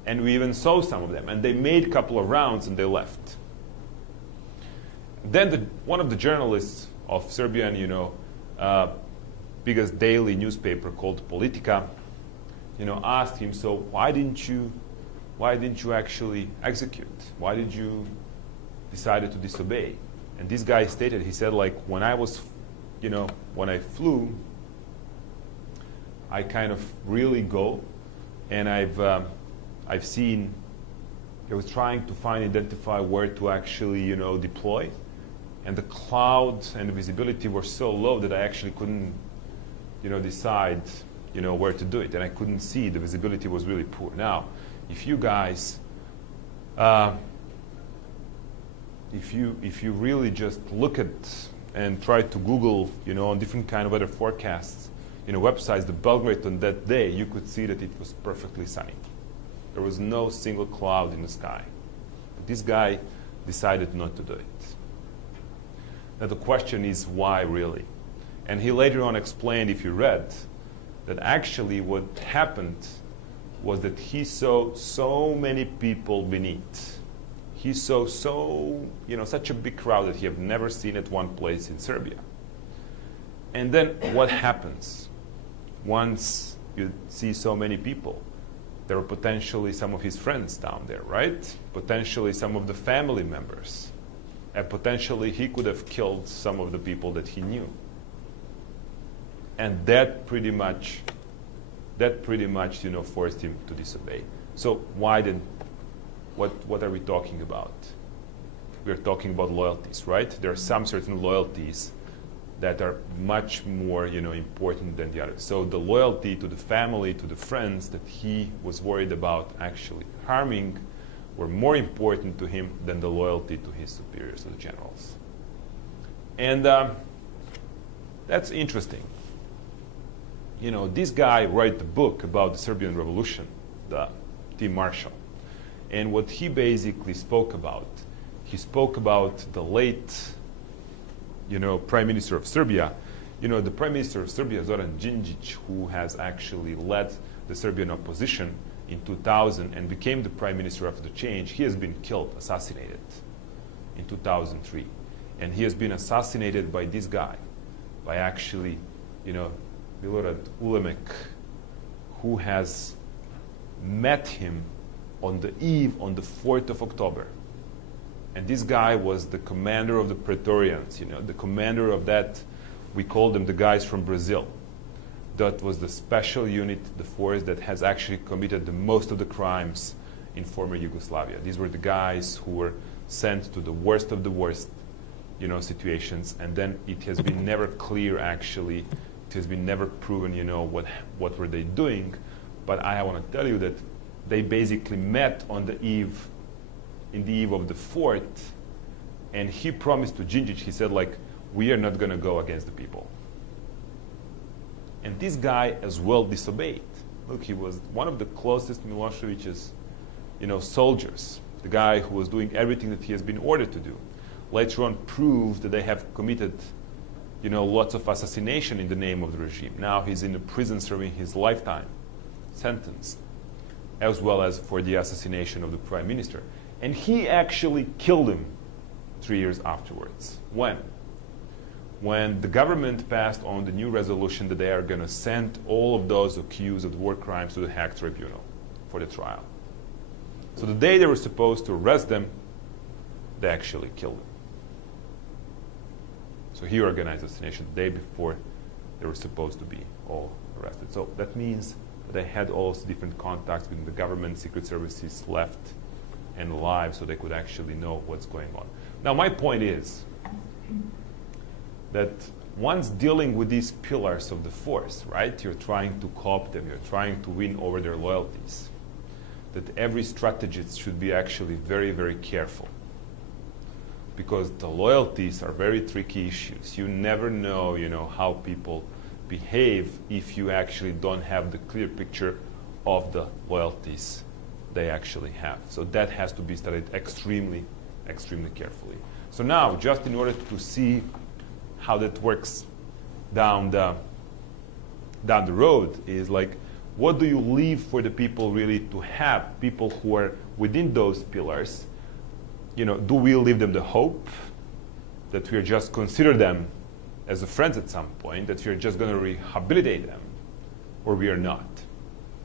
And we even saw some of them. And they made a couple of rounds and they left. Then one of the journalists of Serbian, biggest daily newspaper called Politika, asked him, so why didn't you actually execute? Why did you decide to disobey? And this guy stated, he said, when I was, when I flew, I kind of really go, and I've seen, I was trying to identify where to actually, deploy. And the clouds and the visibility were so low that I actually couldn't, decide, where to do it. And I couldn't see. The visibility was really poor. Now, if you guys if you really just look at and try to Google, on different kind of weather forecasts, websites, the Belgrade on that day, you could see that it was perfectly sunny. There was no single cloud in the sky. But this guy decided not to do it. Now the question is, why really? And he later on explained, if you read, that actually what happened was that he saw so many people beneath. He saw such a big crowd that he had never seen at one place in Serbia. And then what happens? Once you see so many people, there are potentially some of his friends down there, right? Potentially some of the family members. And potentially he could have killed some of the people that he knew. And that pretty much, forced him to disobey. So what are we talking about? We're talking about loyalties, right? There are some certain loyalties that are much more, important than the others. So the loyalty to the family, to the friends that he was worried about actually harming were more important to him than the loyalty to his superiors, to the generals. And that's interesting. This guy wrote the book about the Serbian Revolution, the Tim Marshall. And what he basically spoke about, he spoke about the late, Prime Minister of Serbia. The Prime Minister of Serbia, Zoran Đinđić, who has actually led the Serbian opposition in 2000 and became the Prime Minister after the change, he has been killed, assassinated in 2003. And he has been assassinated by this guy, by actually, Milorad Ulemek, who has met him on the eve, on the 4th of October. And this guy was the commander of the Praetorians, the commander of that, we call them the guys from Brazil. That was the special unit, the force that has actually committed the most of the crimes in former Yugoslavia. These were the guys who were sent to the worst of the worst, situations. And then it has been never clear, actually, it has been never proven, what were they doing. But I want to tell you that they basically met on the eve, in the eve of the 4th, and he promised to Đinđić, he said, we are not going to go against the people. And this guy as well disobeyed. Look, he was one of the closest Milosevic's, soldiers, the guy who was doing everything that he has been ordered to do. Later on proved that they have committed, lots of assassination in the name of the regime. Now he's in the prison serving his lifetime sentence, as well as for the assassination of the prime minister. And he actually killed him 3 years afterwards. When? When the government passed on the new resolution that they are going to send all of those accused of war crimes to the Hague Tribunal for the trial. So the day they were supposed to arrest them, they actually killed them. So he organized the assassination the day before they were supposed to be all arrested. So that means that they had all different contacts with the government, secret services left and alive, so they could actually know what's going on. Now my point is that once dealing with these pillars of the force, right, you're trying to co-opt them, you're trying to win over their loyalties, that every strategist should be actually very, very careful. Because the loyalties are very tricky issues. You never know, how people behave if you actually don't have the clear picture of the loyalties they actually have. So that has to be studied extremely, extremely carefully. So now, just in order to see how that works down the road, is what do you leave for the people really to have, people who are within those pillars? Do we leave them the hope that we are just consider them as a friends at some point, that we are just going to rehabilitate them, or we are not?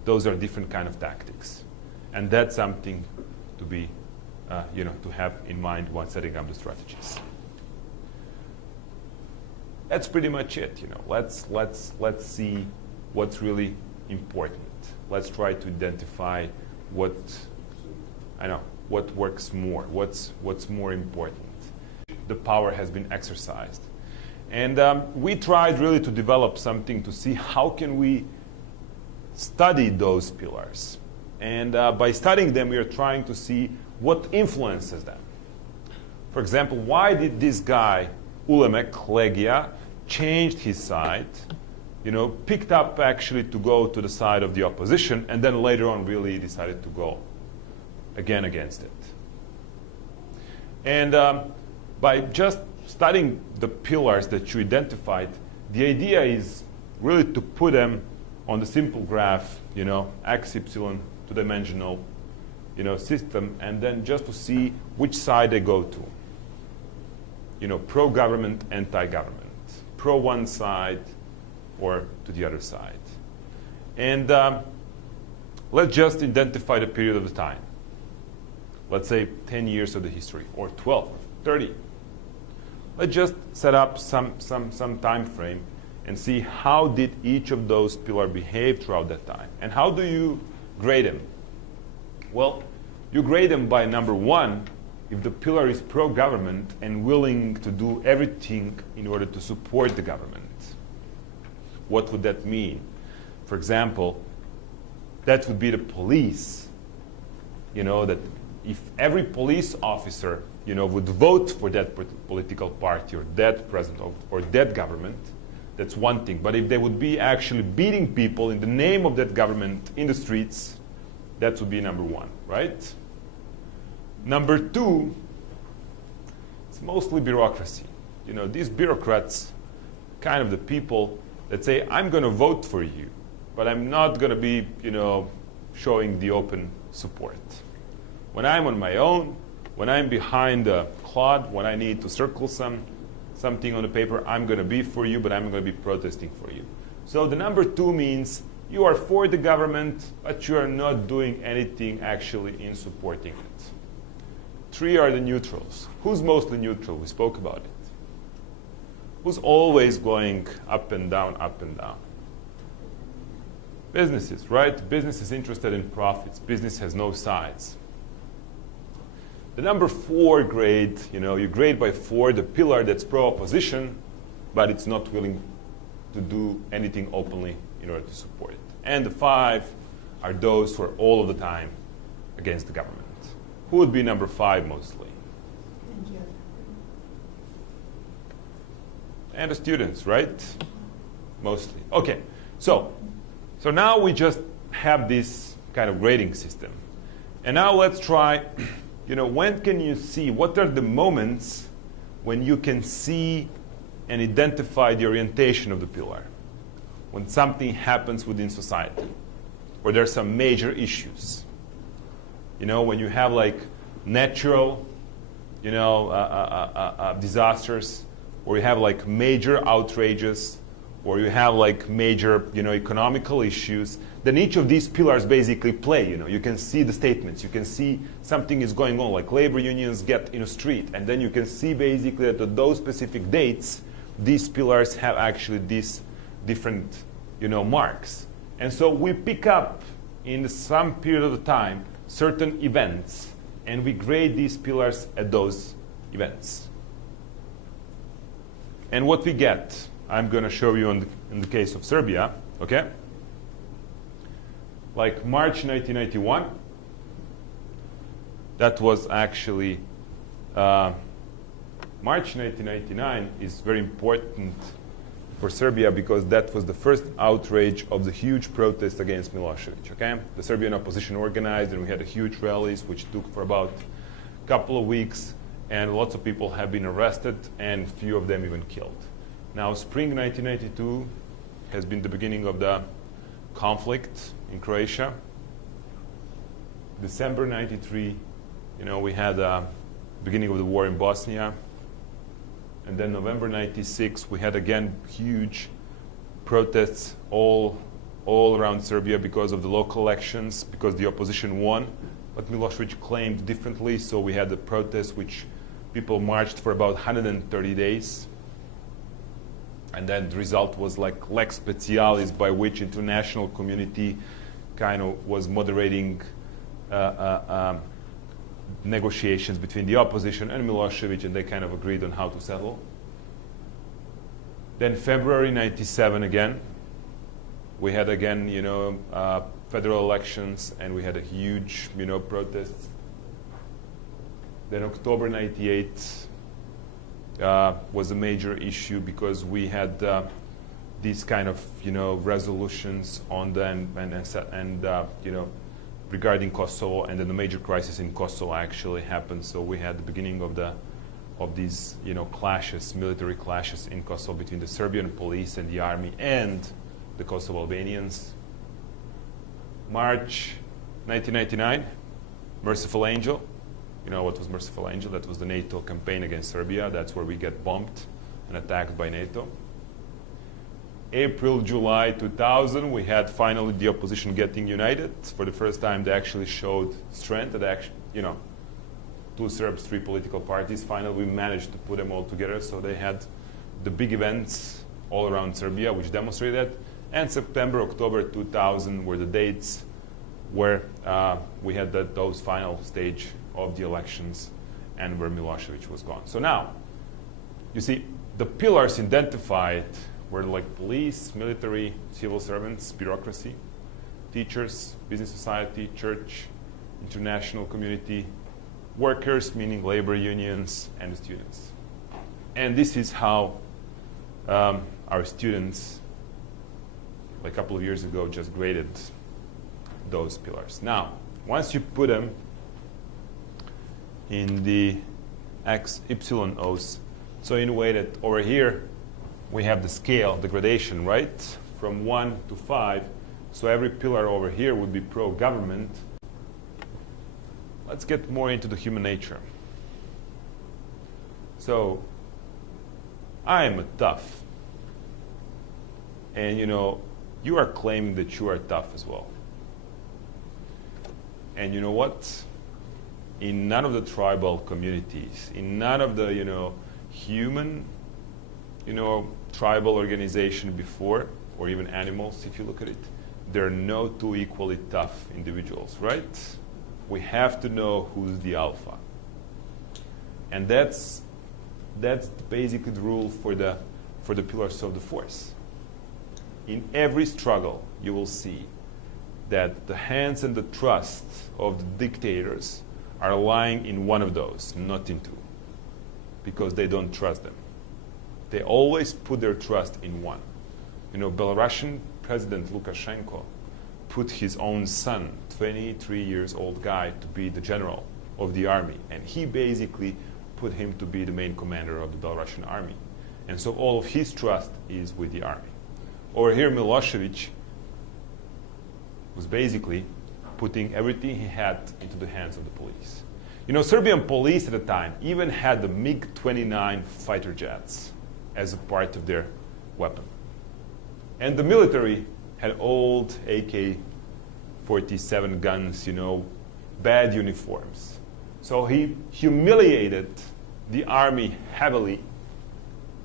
Those are different kind of tactics. And that's something to be, to have in mind when setting up the strategies. That's pretty much it. Let's see what's really important. Let's try to identify what works more, what's more important. The power has been exercised. And we tried really to develop something to see how can we study those pillars. And by studying them, we are trying to see what influences them. For example, why did this guy, Ulemek Legia, changed his side, picked up actually to go to the side of the opposition, and then later on really decided to go again against it. And by just studying the pillars that you identified, the idea is really to put them on the simple graph, x, y, two-dimensional, system, and then just to see which side they go to. Pro-government, anti-government, pro one side or to the other side. And let's just identify the period of the time. Let's say 10 years of the history, or 12, 30. Let's just set up some time frame and see how did each of those pillars behave throughout that time. And how do you grade them? Well, you grade them by number one, if the pillar is pro-government and willing to do everything in order to support the government. What would that mean? For example, that would be the police. That if every police officer, would vote for that political party or that president or that government, that's one thing. But if they would be actually beating people in the name of that government in the streets, that would be number one, right? Number two, it's mostly bureaucracy. These bureaucrats, kind of the people that say, I'm going to vote for you, but I'm not going to be, showing the open support. When I'm on my own, when I'm behind a cloud, when I need to circle something on the paper, I'm going to be for you, but I'm going to be protesting for you. So the number two means you are for the government, but you are not doing anything actually in supporting it. Three are the neutrals. Who's mostly neutral? We spoke about it. Who's always going up and down, up and down? Businesses, right? Business is interested in profits. Business has no sides. The number four grade, you grade by 4 the pillar that's pro-opposition, but it's not willing to do anything openly in order to support it. And the 5 are those who are all of the time against the government. Who would be number 5 mostly? And the students, right? Mostly. Okay, so now we just have this kind of grading system. And now let's try, when can you see, what are the moments when you can see and identify the orientation of the pillar? When something happens within society, where there are some major issues. When you have like natural, disasters, or you have like major outrages, or you have like major, economical issues, then each of these pillars basically play. You can see the statements. You can see something is going on, like labor unions get in a street, and then you can see basically that at those specific dates, these pillars have actually these different, marks. And so we pick up in some period of time certain events, and we grade these pillars at those events. And what we get, I'm going to show you in the case of Serbia, okay? Like March 1991, that was actually, March 1999 is very important for Serbia because that was the first outrage of the huge protest against Milosevic, okay? The Serbian opposition organized, and we had a huge rallies which took for about a couple of weeks, and lots of people have been arrested, and few of them even killed. Now, spring 1992 has been the beginning of the conflict in Croatia. December 93, we had the beginning of the war in Bosnia. And then November 96, we had again huge protests all around Serbia because of the local elections, because the opposition won. But Milosevic claimed differently, so we had the protests which people marched for about 130 days. And then the result was like lex specialis, by which international community kind of was moderating negotiations between the opposition and Milosevic, and they kind of agreed on how to settle. Then February 97 again, we had again, federal elections, and we had a huge, protests. Then October 98 was a major issue because we had these kind of resolutions on the regarding Kosovo, and then the major crisis in Kosovo actually happened. So we had the beginning of these clashes, military clashes in Kosovo between the Serbian police and the army and the Kosovo Albanians. March 1999, Merciful Angel. You know what was Merciful Angel? That was the NATO campaign against Serbia. That's where we get bombed and attacked by NATO. April, July 2000, we had finally the opposition getting united. For the first time, they actually showed strength. That two Serbs, three political parties. Finally, we managed to put them all together. So they had the big events all around Serbia, which demonstrated that. And September, October 2000 were the dates where we had those final stage of the elections and where Milosevic was gone. So now, you see, the pillars identified were like police, military, civil servants, bureaucracy, teachers, business society, church, international community, workers, meaning labor unions, and the students. And this is how our students, like a couple of years ago, just graded those pillars. Now, once you put them in the X, Y, O's, so in a way that over here, we have the scale, the gradation, right? From 1 to 5. So every pillar over here would be pro-government. Let's get more into the human nature. So I am a tough. And you are claiming that you are tough as well. And you know what? In none of the tribal communities, in none of the, human, tribal organization before, or even animals, if you look at it, there are no two equally tough individuals, right? We have to know who's the alpha. And that's basically the rule for the pillars of the force. In every struggle, you will see that the hands and the trust of the dictators are lying in one of those, not in two, because they don't trust them. They always put their trust in one. Belarusian President Lukashenko put his own son, 23 years old guy, to be the general of the army. And he basically put him to be the main commander of the Belarusian army. And so all of his trust is with the army. Over here, Milosevic was basically putting everything he had into the hands of the police. Serbian police at the time even had the MiG-29 fighter jets as a part of their weapon. And the military had old AK-47 guns, bad uniforms. So he humiliated the army heavily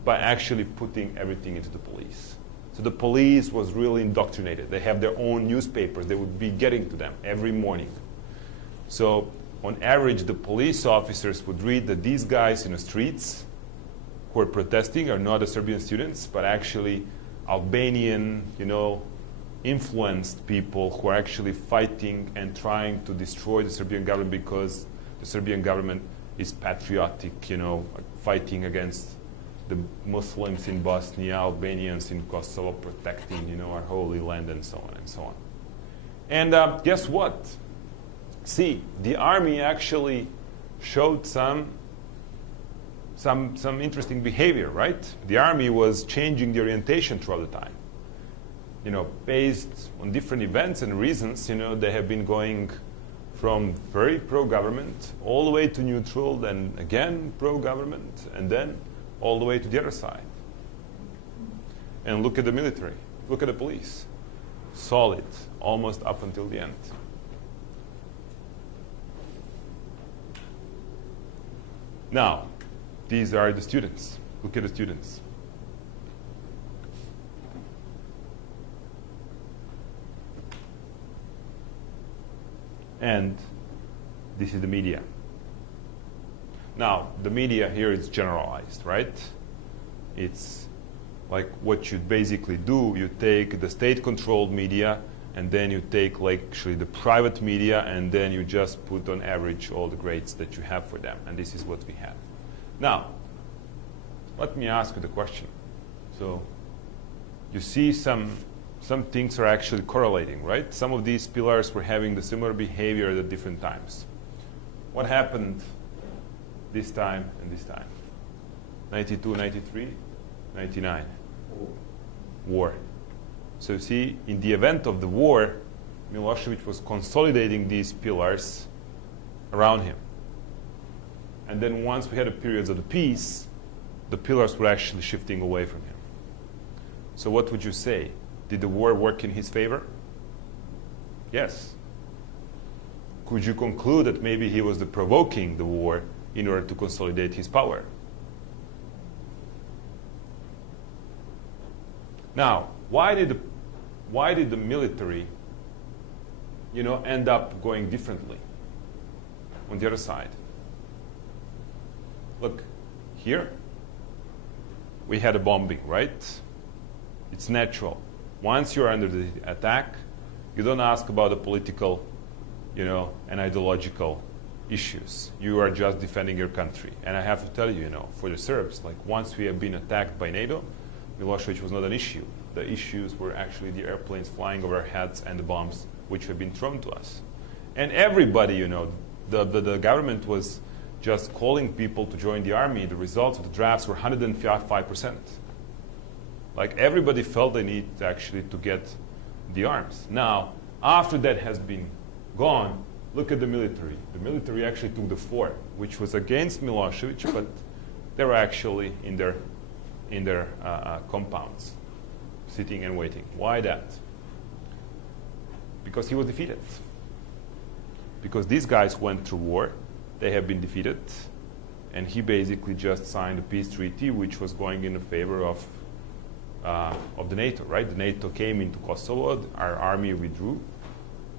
by actually putting everything into the police. So the police was really indoctrinated. They have their own newspapers. They would be getting to them every morning. So on average, the police officers would read that these guys in the streets who are protesting are not the Serbian students, but actually Albanian, influenced people who are actually fighting and trying to destroy the Serbian government because the Serbian government is patriotic, fighting against the Muslims in Bosnia, Albanians in Kosovo, protecting, our holy land, and so on and so on. And guess what? See, the army actually showed some interesting behavior, right? The army was changing the orientation throughout the time. Based on different events and reasons, they have been going from very pro-government all the way to neutral, then again pro-government, and then all the way to the other side. And look at the military. Look at the police. Solid, almost up until the end. Now, these are the students. Look at the students. And this is the media. Now, the media here is generalized, right? It's like what you basically do. You take the state-controlled media and then you take like actually the private media, and then you just put on average all the grades that you have for them. And this is what we have. Now, let me ask you the question. So you see some things are actually correlating, right? Some of these pillars were having the similar behavior at different times. What happened this time and this time? 92, 93, 99. War. So you see, in the event of the war, Milosevic was consolidating these pillars around him. And then once we had a period of the peace, the pillars were actually shifting away from him. So what would you say? Did the war work in his favor? Yes. Could you conclude that maybe he was provoking the war in order to consolidate his power? Now, why did the military, end up going differently on the other side? Look, here we had a bombing, right? It's natural. Once you're under the attack, you don't ask about the political, and ideological issues. You are just defending your country. And I have to tell you, for the Serbs, like once we have been attacked by NATO, Milosevic was not an issue. The issues were actually the airplanes flying over our heads and the bombs which have been thrown to us. And everybody, the government was just calling people to join the army. The results of the drafts were 105%. Like everybody felt the need to get the arms. Now, after that has been gone, look at the military. The military actually took the fort, which was against Milosevic, but they were actually in their compounds, sitting and waiting. Why that? Because he was defeated. Because these guys went through war, they have been defeated, and he basically just signed a peace treaty which was going in the favor of the NATO, right? The NATO came into Kosovo, our army withdrew,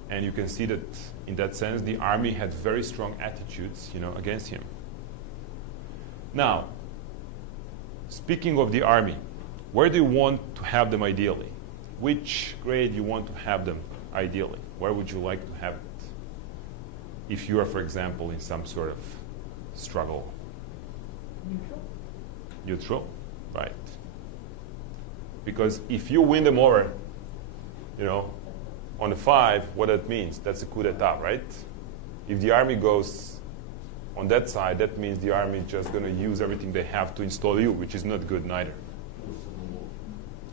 and you can see that in that sense the army had very strong attitudes, against him. Now, speaking of the army, where do you want to have them ideally? Which grade you want to have them ideally? Where would you like to have it? If you are, for example, in some sort of struggle. Neutral. Neutral, right. Because if you win them over, on the 5, what that means, that's a coup d'etat, right? If the army goes on that side, that means the army is just going to use everything they have to install you, which is not good neither.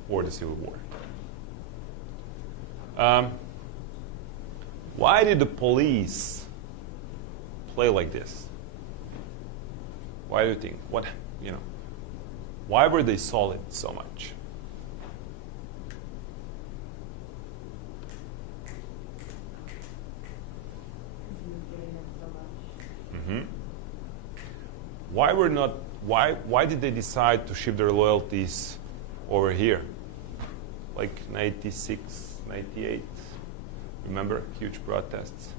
Or the civil war. Why did the police play like this? Why do you think? Why were they solid so much? Mm-hmm. Why did they decide to shift their loyalties over here? Like 96, 98. Remember? Huge protests.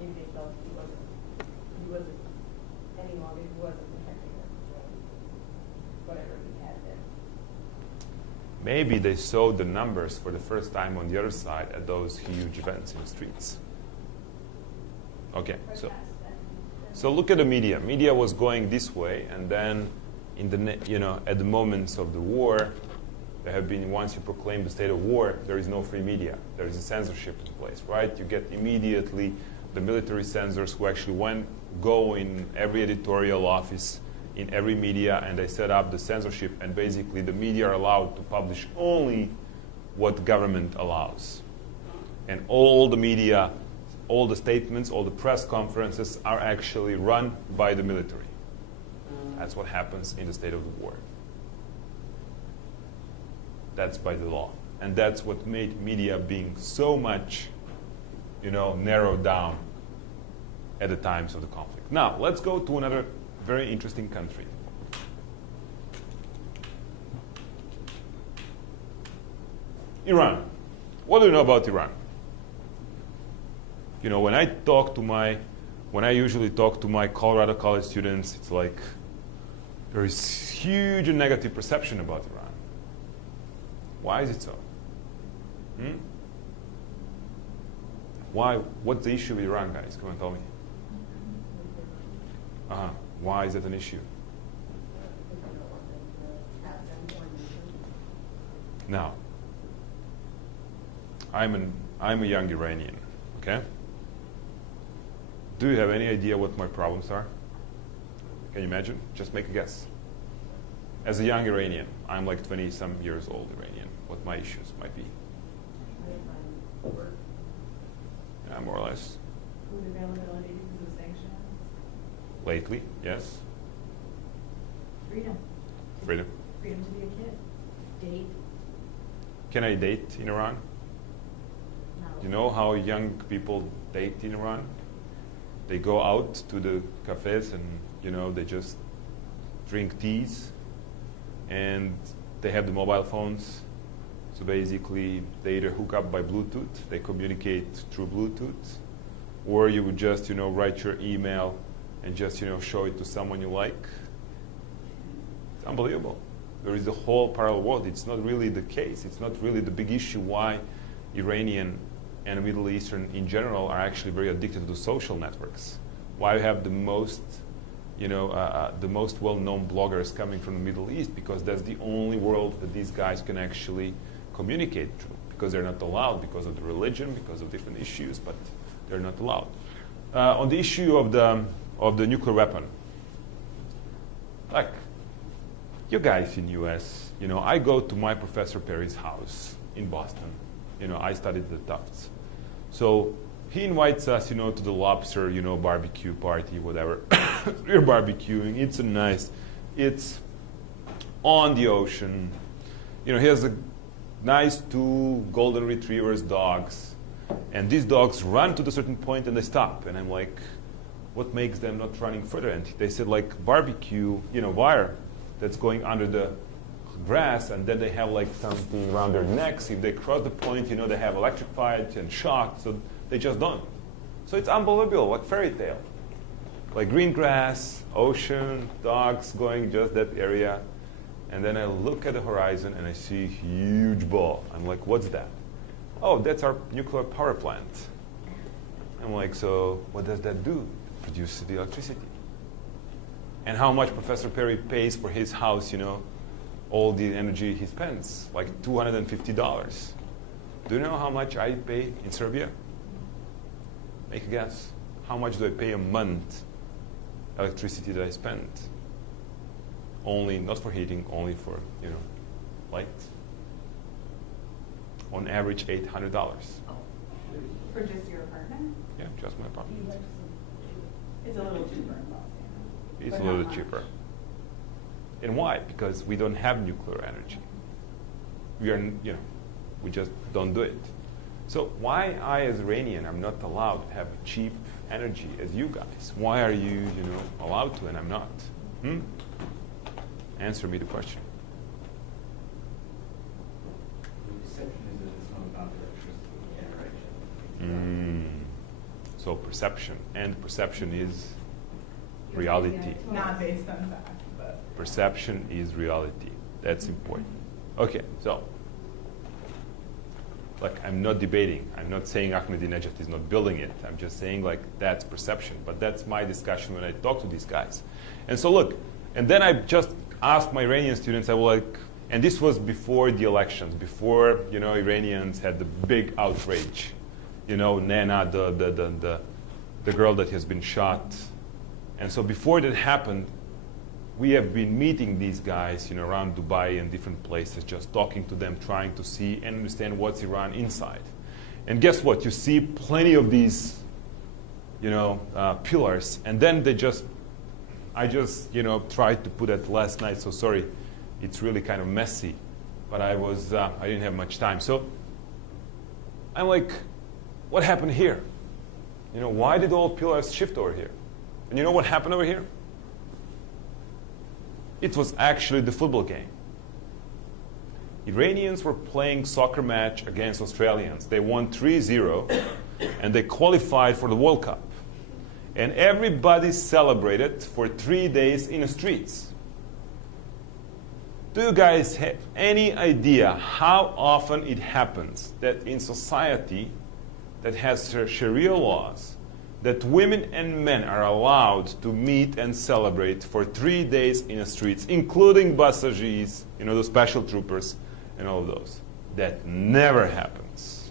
Maybe they felt he wasn't any longer, he wasn't protecting them from whatever he had there. Maybe they saw the numbers for the first time on the other side at those huge events in the streets. Okay, so look at the media. Media was going this way, and then at the moments of the war, there have been, once you proclaim the state of war, there is no free media. There is a censorship in place, right? You get immediately the military censors who actually go in every editorial office, in every media, and they set up the censorship, and basically the media are allowed to publish only what government allows. And all the media, all the statements, all the press conferences are actually run by the military. That's what happens in the state of the war. That's by the law. And that's what made media being so much, narrowed down at the times of the conflict. Now, let's go to another very interesting country. Iran. What do you know about Iran? When I usually talk to my Colorado College students, it's like there is huge negative perception about Iran. Why is it so? Why? What's the issue with Iran, guys? Come on, tell me. Why is that an issue? Now, I'm a young Iranian, okay? Do you have any idea what my problems are? Can you imagine? Just make a guess. As a young Iranian, I'm like 20-some years old Iranian, what my issues might be. Yeah, more or less. Food availability because of sanctions. Lately, yes. Freedom. Freedom. Freedom to be a kid. Date. Can I date in Iran? No. You know how young people date in Iran? They go out to the cafes and, you know, they just drink teas and they have the mobile phones. So basically, they either hook up by Bluetooth, they communicate through Bluetooth, or you would just, you know, write your email and just, you know, show it to someone you like. It's unbelievable. There is a whole parallel world. It's not really the case. It's not really the big issue why Iranian and Middle Eastern in general are actually very addicted to social networks. Why we have the most, you know, the most well-known bloggers coming from the Middle East, because that's the only world that these guys can actually communicate through, because they're not allowed because of the religion, because of different issues, but they're not allowed. On the issue of the nuclear weapon, like, you guys in US, you know, I go to my Professor Perry's house in Boston. You know, I studied at Tufts. So he invites us, you know, to the lobster, you know, barbecue party, whatever. We're barbecuing. It's a nice, it's on the ocean. You know, he has a nice 2 golden retrievers dogs. And these dogs run to a certain point and they stop. And I'm like, what makes them not running further? And they said, like, barbecue, you know, wire that's going under the grass, and then they have like something around their necks. If they cross the point, you know, they have electrified and shocked, so they just don't. So it's unbelievable, like fairy tale. Like green grass, ocean, dogs going just that area. And then I look at the horizon and I see a huge ball. I'm like, what's that? Oh, that's our nuclear power plant. I'm like, so what does that do? It produces the electricity. And how much Professor Perry pays for his house, you know, all the energy he spends, like $250. Do you know how much I pay in Serbia? Make a guess. How much do I pay a month electricity that I spend? Only, not for heating, only for, you know, light. On average, $800. For just your apartment? Yeah, just my apartment. It's a little cheaper in Boston. It's But a not little much. cheaper. And why? Because we don't have nuclear energy. We are, you know, we just don't do it. So why I, as Iranian, I'm not allowed to have cheap energy as you guys? Why are you, you know, allowed to and I'm not? Answer me the question. The perception is that it's not about electricity generation. So perception, and perception is reality. Not based on fact, but. Perception is reality. That's important. Okay, so, like, I'm not debating. I'm not saying Ahmadinejad is not building it. I'm just saying, like, that's perception. But that's my discussion when I talk to these guys. And so, look, and then I just asked my Iranian students, I was like, and this was before the elections, before, you know, Iranians had the big outrage. You know, Nana, the girl that has been shot. And so before that happened, we have been meeting these guys, you know, around Dubai and different places, just talking to them, trying to see and understand what's Iran inside. And guess what? You see plenty of these, you know, pillars, and then I just, you know, tried to put it last night. So sorry, it's really kind of messy, but I didn't have much time. So I'm like, what happened here? You know, why did all pillars shift over here? And you know what happened over here? It was actually the football game. Iranians were playing soccer match against Australians. They won 3-0, and they qualified for the World Cup. And everybody celebrated for 3 days in the streets. Do you guys have any idea how often it happens that in society that has Sharia laws that women and men are allowed to meet and celebrate for 3 days in the streets, including Basajis, the special troopers, and all of those. That never happens.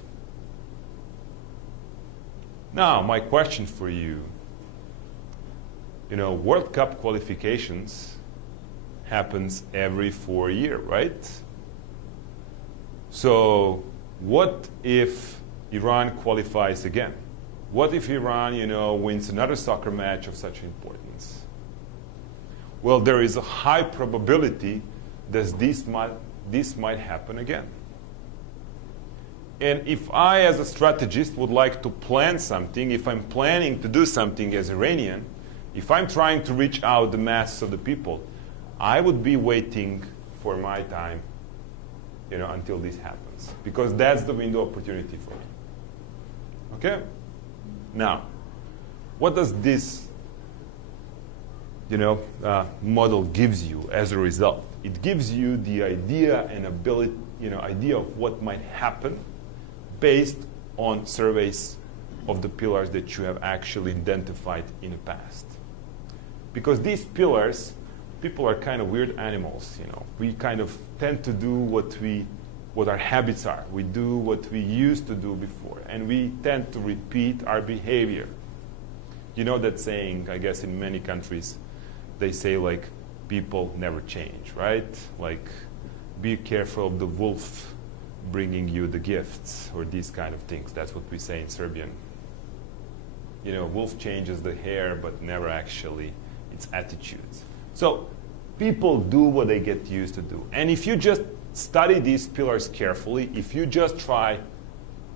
Now, my question for you, World Cup qualifications happens every 4 years, right? So what if Iran qualifies again? What if Iran, wins another soccer match of such importance? Well, there is a high probability that this might happen again. And if I, as a strategist, would like to plan something, if I'm planning to do something as Iranian, if I'm trying to reach out the masses of the people, I would be waiting for my time, until this happens, because that's the window of opportunity for me. Okay? Now, what does this, model gives you as a result? It gives you the idea and ability, idea of what might happen based on surveys of the pillars that you have actually identified in the past. Because these pillars, people are kind of weird animals, We kind of tend to do what our habits are. We do what we used to do before, and we tend to repeat our behavior. You know that saying, I guess in many countries, they say like, people never change, right? Like, be careful of the wolf bringing you the gifts, or these kind of things. That's what we say in Serbian. Wolf changes the hair, but never actually its attitudes. So people do what they get used to do. And if you just study these pillars carefully, if you just try,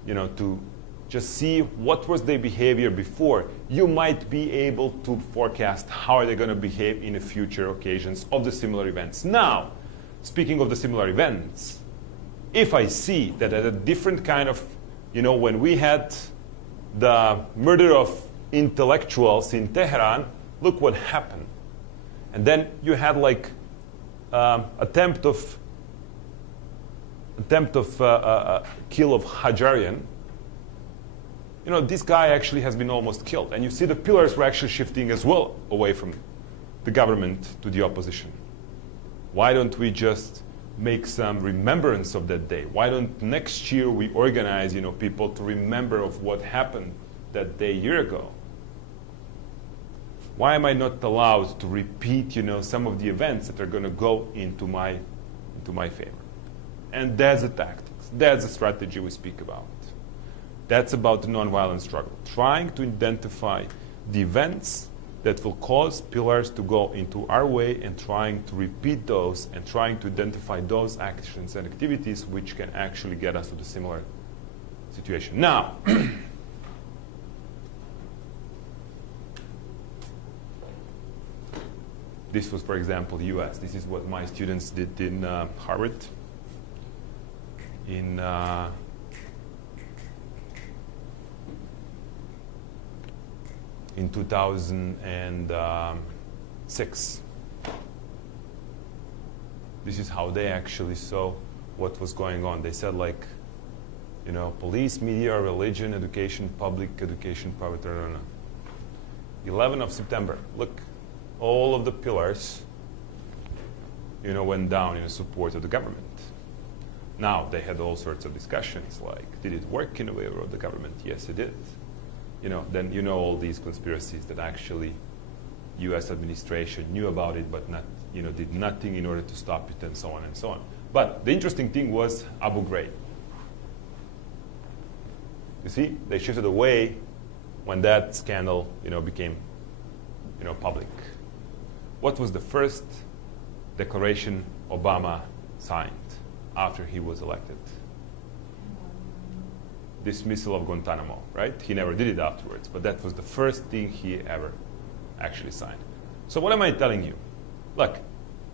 to just see what was their behavior before, you might be able to forecast how are they going to behave in the future occasions of the similar events. Now, speaking of the similar events, if I see that at a different kind of, when we had the murder of intellectuals in Tehran, look what happened. And then you had like attempt of kill of Hajarian. This guy actually has been almost killed. And you see the pillars were actually shifting as well away from the government to the opposition. Why don't we just make some remembrance of that day? Why don't next year we organize, people to remember of what happened that day a year ago? Why am I not allowed to repeat, some of the events that are going to go into my favor? And that's the tactics. That's the strategy we speak about. That's about the nonviolent struggle. Trying to identify the events that will cause pillars to go into our way, and trying to repeat those, and trying to identify those actions and activities which can actually get us to the similar situation. Now, this was, for example, the US. This is what my students did in Harvard in 2006. This is how they actually saw what was going on. They said like, police, media, religion, education, public education, private, 11th of September. Look, all of the pillars, went down in support of the government. Now, they had all sorts of discussions like, did it work in favor of the government? Yes, it did. Then all these conspiracies that actually U.S. administration knew about it, but not, did nothing in order to stop it, and so on and so on. But the interesting thing was Abu Ghraib. You see, they shifted away when that scandal, became, public. What was the first declaration Obama signed after he was elected? Dismissal of Guantanamo, right? He never did it afterwards, but that was the first thing he ever actually signed. So what am I telling you? Look,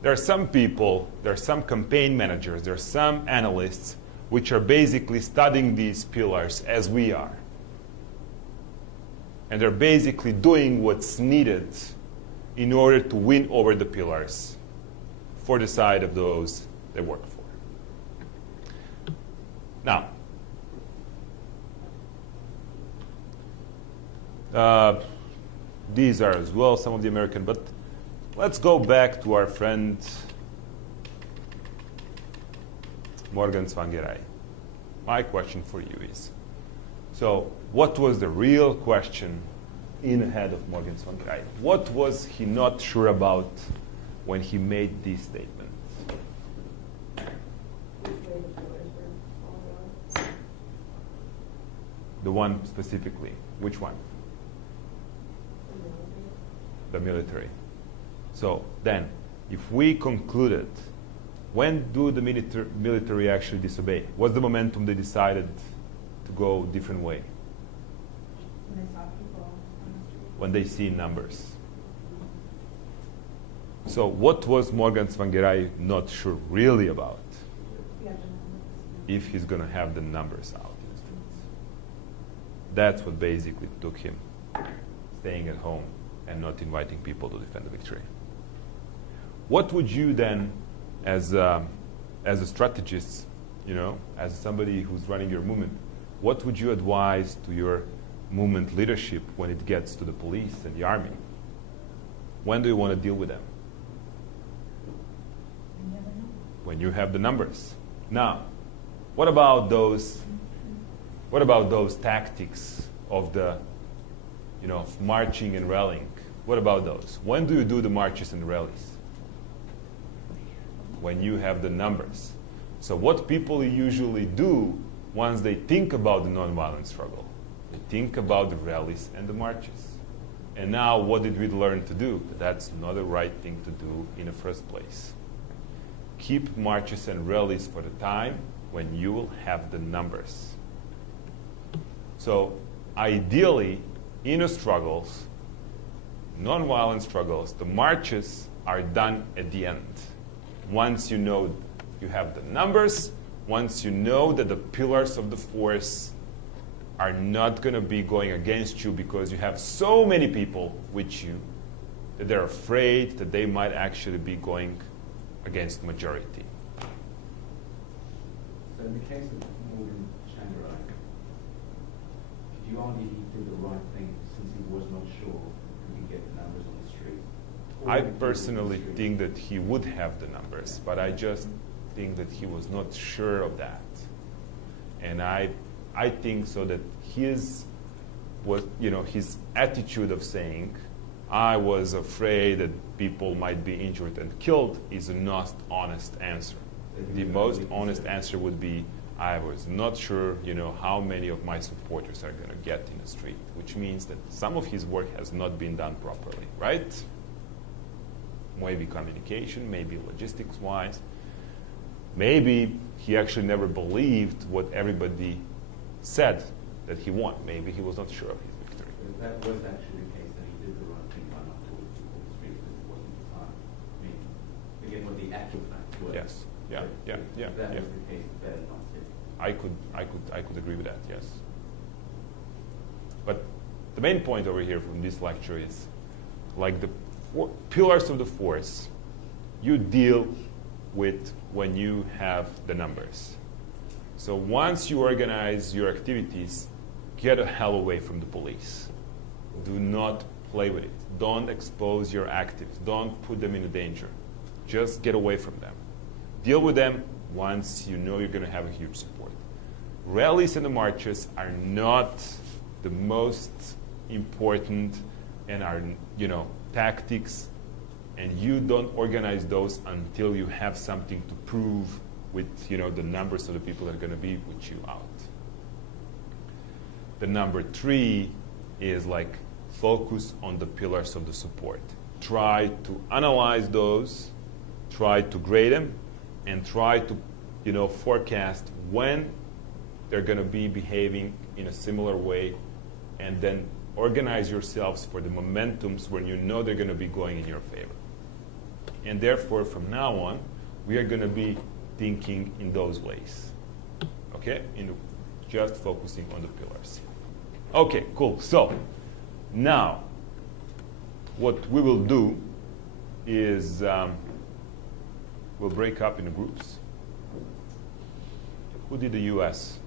there are some people, there are some campaign managers, there are some analysts which are basically studying these pillars as we are. And they're basically doing what's needed in order to win over the pillars for the side of those they work for. These are as well some of the American, but let's go back to our friend Morgan Tsvangirai. My question for you is, so what was the real question in the head of Morgan Tsvangirai? What was he not sure about when he made these statements? The one specifically. Which one? The military. So then, if we concluded, when do the military actually disobey? What's the momentum they decided to go a different way? When they saw people on the street. When they see numbers. So what was Morgan Tsvangirai not sure really about? Yeah, If he's going to have the numbers out in the streets. That's what basically took him staying at home and not inviting people to defend the victory. What would you then, as a strategist, you know, as somebody who's running your movement, what would you advise to your movement leadership when it gets to the police and the army? When do you want to deal with them? When you have the numbers. Now, what about those tactics of the, you know, marching and rallying? What about those? When do you do the marches and rallies? When you have the numbers. So what people usually do once they think about the nonviolent struggle, they think about the rallies and the marches. And now what did we learn to do? That's not the right thing to do in the first place. Keep marches and rallies for the time when you will have the numbers. So ideally, in the struggles, nonviolent struggles, the marches are done at the end. Once you know you have the numbers, once you know that the pillars of the force are not going to be going against you because you have so many people with you that they're afraid that they might actually be going against majority. So in the case of Morgan Tsvangirai, could you argue he did the right thing since he was not sure he could get the numbers on the street? I personally think that he would have the numbers, but I just think that he was not sure of that. And I think so that his attitude of saying, I was afraid that people might be injured and killed is a not honest answer. The most honest answer would be, I was not sure, how many of my supporters are going to get in the street, which means that some of his work has not been done properly, right? Maybe communication, maybe logistics-wise. Maybe he actually never believed what everybody said that he won. Maybe he was not sure of his victory. If that was actually the case, that he did the right thing by not talking to people on the street because it wasn't the time. I mean, forget what the actual facts were. Yes. Yeah. If that was the case, better not to. I could agree with that. Yes. But the main point over here from this lecture is, like the pillars of the force, you deal with when you have the numbers. So once you organize your activities, get the hell away from the police. Do not play with it. Don't expose your actives. Don't put them in danger. Just get away from them. Deal with them once you know you're going to have a huge support. Rallies and the marches are not the most important and are, tactics, and you don't organize those until you have something to prove with, the numbers of the people that are going to be with you out. The number 3 is like focus on the pillars of the support. Try to analyze those, try to grade them, and try to, forecast when they're going to be behaving in a similar way, and then organize yourselves for the momentums when you know they're going to be going in your favor. And therefore, from now on, we are going to be thinking in those ways. Okay? Just focusing on the pillars. Okay, cool. So, now, what we will do is we'll break up into groups. Who did the U.S.